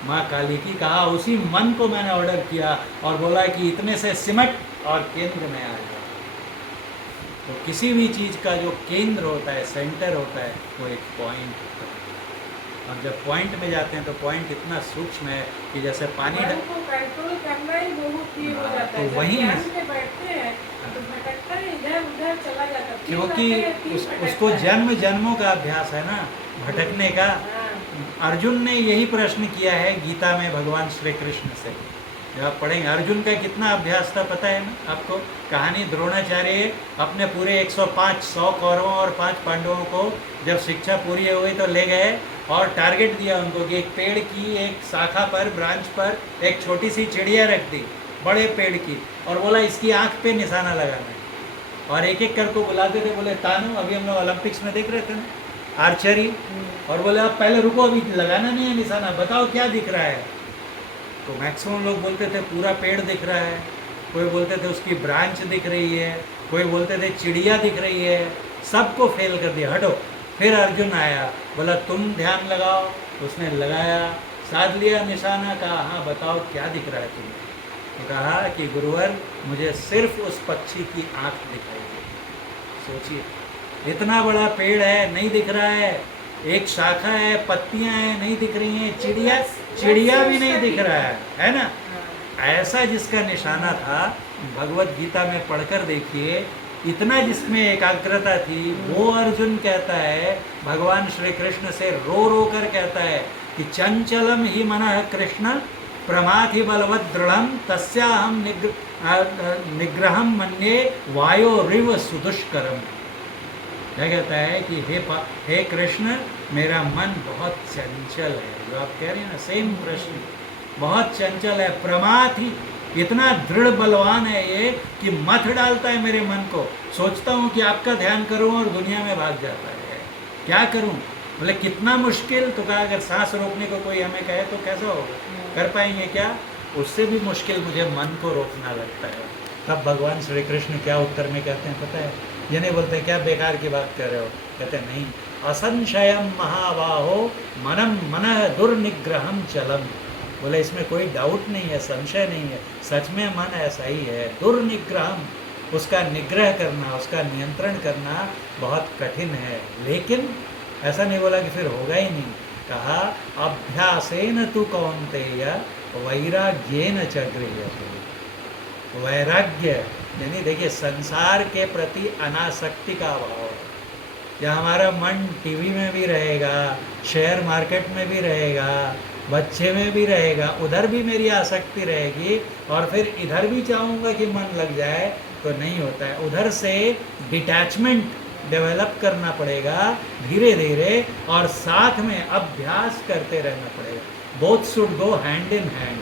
माँ काली की, कहा उसी मन को मैंने ऑर्डर किया और बोला कि इतने से सिमट और केंद्र में आ जाए। तो किसी भी चीज़ का जो केंद्र होता है, सेंटर होता है, वो एक पॉइंट होता है। और जब पॉइंट में जाते हैं तो पॉइंट इतना सूक्ष्म है कि जैसे पानी मन को कंट्रोल करना ही बहुत ही हो जाता है। तो वही जब ध्यान में बैठते हैं तो भटकता है, इधर उधर चला जाता है, फिर क्योंकि बैठते हैं, फिर भटकता उसको है। जन्म जन्मों का अभ्यास है ना भटकने का। हाँ। अर्जुन ने यही प्रश्न किया है गीता में भगवान श्री कृष्ण से, जब आप पढ़ेंगे अर्जुन का कितना अभ्यास था पता है ना आपको। कहानी, द्रोणाचार्य अपने पूरे 100 कौरवों और 5 पांडवों को जब शिक्षा पूरी हो गई तो ले गए और टारगेट दिया उनको कि एक पेड़ की एक शाखा पर, ब्रांच पर एक छोटी सी चिड़िया रख दी, बड़े पेड़ की, और बोला इसकी आँख पे निशाना लगाना है। और एक एक करके बुलाते थे, बोले तानू, अभी हम लोग ओलंपिक्स में देख रहे थे ना आर्चरी, और बोले आप पहले रुको, अभी लगाना नहीं है निशाना, बताओ क्या दिख रहा है। तो मैक्सिमम लोग बोलते थे पूरा पेड़ दिख रहा है, कोई बोलते थे उसकी ब्रांच दिख रही है, कोई बोलते थे चिड़िया दिख रही है, सबको फेल कर दिया, हटो। फिर अर्जुन आया, बोला तुम ध्यान लगाओ, उसने लगाया, साध लिया निशाना, कहा हाँ बताओ क्या दिख रहा है तुम्हें। तो कहा कि गुरुवर मुझे सिर्फ उस पक्षी की आँख दिखाई दे। सोचिए, इतना बड़ा पेड़ है नहीं दिख रहा है, एक शाखा है, पत्तियां हैं नहीं दिख रही हैं, चिड़िया भी नहीं दिख रहा है ना। ऐसा जिसका निशाना था, भगवत गीता में पढ़कर देखिए, इतना जिसमें एकाग्रता थी, वो अर्जुन कहता है, भगवान श्री कृष्ण से रो रो कर कहता है कि चंचलम ही मनः कृष्ण प्रमाथि बलवत् दृढ़म तस्याहम निग्रहम मन्ये वायो रिव सुदुष्करम। क्या कहता है कि हे कृष्ण, मेरा मन बहुत चंचल है। जो आप कह रहे हैं ना, सेम प्रश्न, बहुत चंचल है, प्रमाथि, इतना दृढ़ बलवान है ये कि मथ डालता है मेरे मन को। सोचता हूँ कि आपका ध्यान करूँ और दुनिया में भाग जाता है, क्या करूँ। बोले कितना मुश्किल। तो कहा अगर सांस रोकने को कोई हमें कहे तो कैसा होगा, कर पाएंगे क्या? उससे भी मुश्किल मुझे मन को रोकना लगता है। तब भगवान श्री कृष्ण क्या उत्तर में कहते हैं पता है? ये नहीं बोलते क्या बेकार की बात कर रहे हो, कहते नहीं, असंशयम महाबाहो मनम मनः दुर्निग्रहम चलम। बोले इसमें कोई डाउट नहीं है, संशय नहीं है, सच में मन ऐसा ही है। दुर्निग्रहम, उसका निग्रह करना, उसका नियंत्रण करना बहुत कठिन है। लेकिन ऐसा नहीं बोला कि फिर होगा ही नहीं, कहा अभ्यासेन तु कौन्तेय वैराग्येन च गृह्यते। वैराग्य यानी देखिए संसार के प्रति अनासक्ति का अभाव है। या हमारा मन टीवी में भी रहेगा, शेयर मार्केट में भी रहेगा, बच्चे में भी रहेगा, उधर भी मेरी आसक्ति रहेगी, और फिर इधर भी चाहूँगा कि मन लग जाए, तो नहीं होता है। उधर से डिटैचमेंट डेवलप करना पड़ेगा धीरे धीरे, और साथ में अभ्यास करते रहना पड़ेगा। Both should go hand in hand,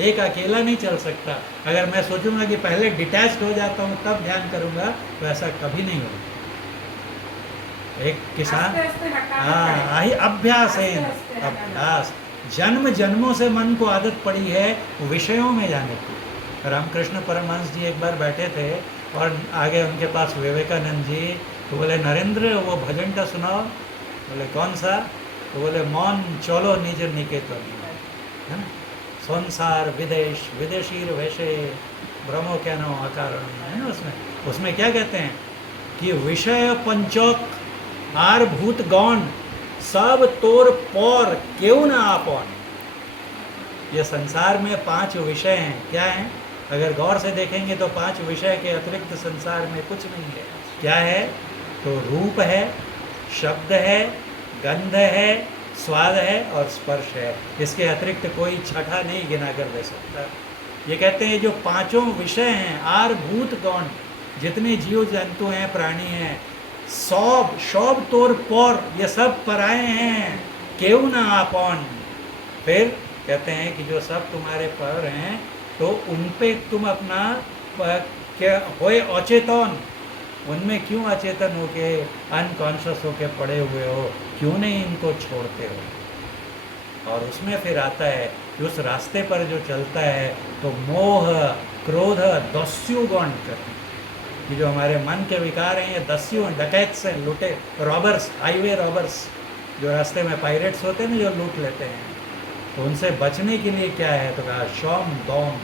एक अकेला नहीं चल सकता। अगर मैं सोचूंगा कि पहले डिटैच्ड हो जाता हूँ तब ध्यान करूँगा, तो ऐसा कभी नहीं होगा। एक किसान, हाँ, यही अभ्यास है, अभ्यास। जन्म जन्मों से मन को आदत पड़ी है विषयों में जाने की। रामकृष्ण परमहंस जी एक बार बैठे थे और आगे उनके पास विवेकानंद जी, तो बोले नरेंद्र वो भजन का सुनाओ। बोले कौन सा? तो बोले मौन चलो निज निकेतन, है ना, संसार विदेश विदेशीर वैसे ब्रह्मो क्या नो अकारण, है ना। उसमें क्या कहते हैं कि विषय पंचोक आर भूत गौण सब तोर पौर क्यों न आपन। ये संसार में 5 विषय हैं। क्या हैं? अगर गौर से देखेंगे तो 5 विषय के अतिरिक्त संसार में कुछ नहीं है। क्या है? तो रूप है, शब्द है, गंध है, स्वाद है और स्पर्श है। इसके अतिरिक्त कोई छठा नहीं गिना कर दे सकता। ये कहते हैं जो 5 विषय हैं, आर भूत गौण, जितने जीव जंतु हैं, प्राणी हैं, शौब तोर पौर, ये सब पराए हैं, क्यों ना आपन। फिर कहते हैं कि जो सब तुम्हारे पर हैं, तो उन पे तुम अपना क्या होए अचेतन, उनमें क्यों अचेतन होके अनकॉन्शियस होके पड़े हुए हो, क्यों नहीं इनको छोड़ते हो। और उसमें फिर आता है कि उस रास्ते पर जो चलता है तो मोह क्रोध दस्यु गौण करते, कि जो हमारे मन के विकार हैं ये दस्यु डकैत्स हैं, लुटे, रॉबर्स, हाईवे रॉबर्स, जो रास्ते में पायरेट्स होते हैं ना, जो लूट लेते हैं। तो उनसे बचने के लिए क्या है? तो कहा शौम दौम।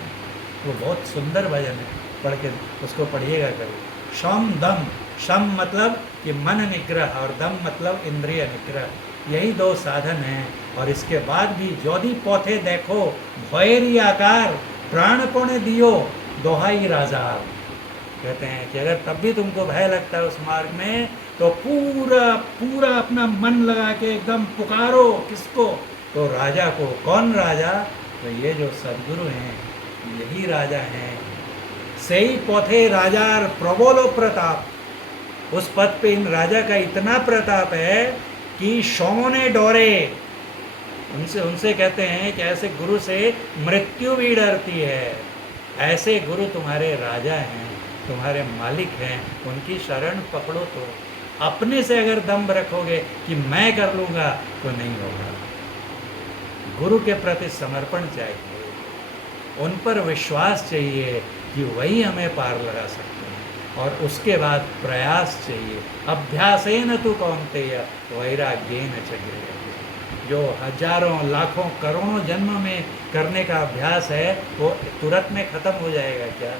वो बहुत सुंदर भजन है, पढ़ के उसको पढ़िएगा कभी। शौम दम, शम मतलब कि मन निग्रह और दम मतलब इंद्रिय निग्रह। यही 2 साधन हैं। और इसके बाद भी जोधी पौथे देखो भयरी आकार प्राणपण दियो दोहाई राजा। कहते हैं कि अगर तब भी तुमको भय लगता है उस मार्ग में, तो पूरा अपना मन लगा के एकदम पुकारो। किसको? तो राजा को। कौन राजा? तो ये जो सद्गुरु हैं, यही राजा हैं। सही पौधे राजार प्रबोलो प्रताप। उस पद पे इन राजा का इतना प्रताप है कि शौने डोरे। उनसे कहते हैं कि ऐसे गुरु से मृत्यु भी डरती है। ऐसे गुरु तुम्हारे राजा हैं, तुम्हारे मालिक हैं, उनकी शरण पकड़ो। तो अपने से अगर दम रखोगे कि मैं कर लूँगा, तो नहीं होगा। गुरु के प्रति समर्पण चाहिए, उन पर विश्वास चाहिए, कि वही हमें पार लगा सकते हैं। और उसके बाद प्रयास चाहिए। अभ्यासेन तु कौन्तेय वैराग्येन च गृह्यते। जो हजारों लाखों करोड़ों जन्म में करने का अभ्यास है वो तुरंत में ख़त्म हो जाएगा क्या?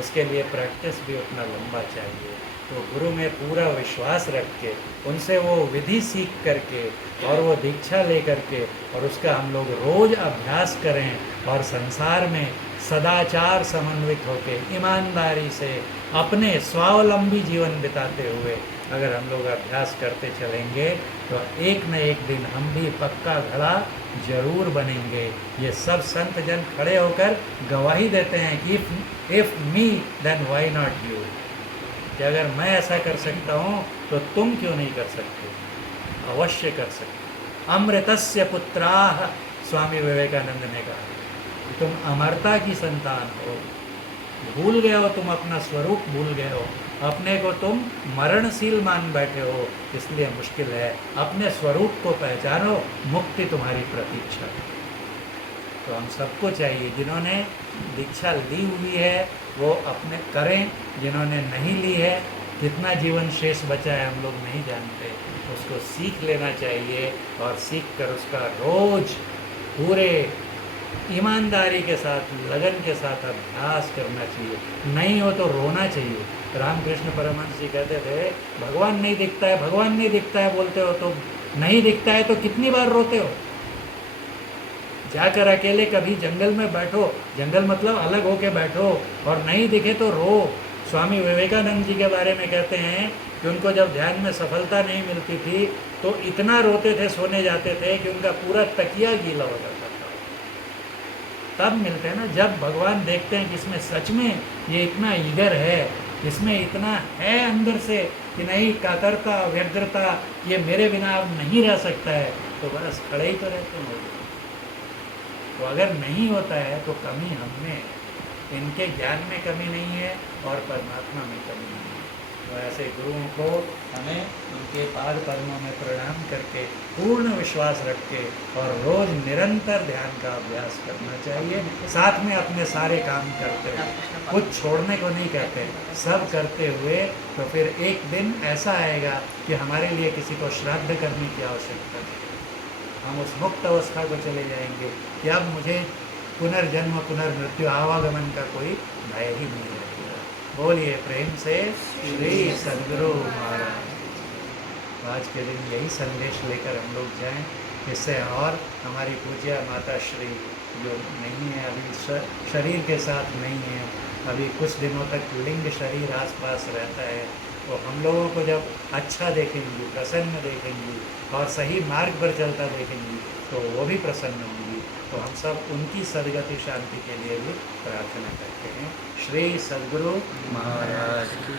उसके लिए प्रैक्टिस भी उतना लंबा चाहिए। तो गुरु में पूरा विश्वास रख के उनसे वो विधि सीख करके और वो दीक्षा ले करके और उसका हम लोग रोज़ अभ्यास करें और संसार में सदाचार समन्वित होकर ईमानदारी से अपने स्वावलंबी जीवन बिताते हुए अगर हम लोग अभ्यास करते चलेंगे तो एक न एक दिन हम भी पक्का घड़ा जरूर बनेंगे। ये सब संत जन खड़े होकर गवाही देते हैं कि if me then why not you, कि अगर मैं ऐसा कर सकता हूँ तो तुम क्यों नहीं कर सकते? अवश्य कर सकते। अमृतस्य पुत्राः, स्वामी विवेकानंद ने कहा कि तुम अमरता की संतान हो। भूल गए हो, तुम अपना स्वरूप भूल गए हो, अपने को तुम मरणशील मान बैठे हो, इसलिए मुश्किल है। अपने स्वरूप को पहचानो, मुक्ति तुम्हारी प्रतीक्षा है। तो हम सबको चाहिए, जिन्होंने दीक्षा ली हुई है वो अपने करें, जिन्होंने नहीं ली है कितना जीवन शेष बचा है हम लोग नहीं जानते, उसको सीख लेना चाहिए और सीख कर उसका रोज पूरे ईमानदारी के साथ लगन के साथ अभ्यास करना चाहिए। नहीं हो तो रोना चाहिए। रामकृष्ण परमहंस जी कहते थे भगवान नहीं दिखता है, भगवान नहीं दिखता है बोलते हो तो नहीं दिखता है तो कितनी बार रोते हो? जाकर अकेले कभी जंगल में बैठो, जंगल मतलब अलग होके बैठो और नहीं दिखे तो रो। स्वामी विवेकानंद जी के बारे में कहते हैं कि उनको जब ध्यान में सफलता नहीं मिलती थी तो इतना रोते थे, सोने जाते थे कि उनका पूरा तकिया गीला हो जाता था। तब मिलते हैं ना जब भगवान देखते हैं कि इसमें सच में ये इतना ईगर है, इसमें इतना है अंदर से कि नहीं कातरता व्यग्रता, ये मेरे बिना अब नहीं रह सकता है, तो बस खड़े ही तो रहते हैं। तो अगर नहीं होता है तो कमी हमने, इनके ज्ञान में कमी नहीं है और परमात्मा में कमी नहीं है। तो ऐसे गुरुओं को हमें उनके पाद पद्मों में प्रणाम करके पूर्ण विश्वास रख के और रोज़ निरंतर ध्यान का अभ्यास करना चाहिए। साथ में अपने सारे काम करते हुए, कुछ छोड़ने को नहीं कहते, सब करते हुए। तो फिर एक दिन ऐसा आएगा कि हमारे लिए किसी को श्राद्ध करने की आवश्यकता नहीं, हम उस मुक्त अवस्था को चले जाएंगे कि अब मुझे पुनर्जन्म पुनर्मृत्यु आवागमन का कोई भय ही नहीं रहेगा। बोलिए प्रेम से श्री सद्गुरु महाराज। आज के दिन यही संदेश लेकर हम लोग जाएं, इससे और हमारी पूज्य माता श्री जो नहीं है अभी, शरीर के साथ नहीं है, अभी कुछ दिनों तक लिंग शरीर आसपास रहता है, तो हम लोगों को जब अच्छा देखेंगी, प्रसन्न देखेंगी और सही मार्ग पर चलता देखेंगी तो वो भी प्रसन्न होंगी। तो हम सब उनकी सद्गति शांति के लिए भी प्रार्थना करते हैं। श्री सद्गुरु महाराज की।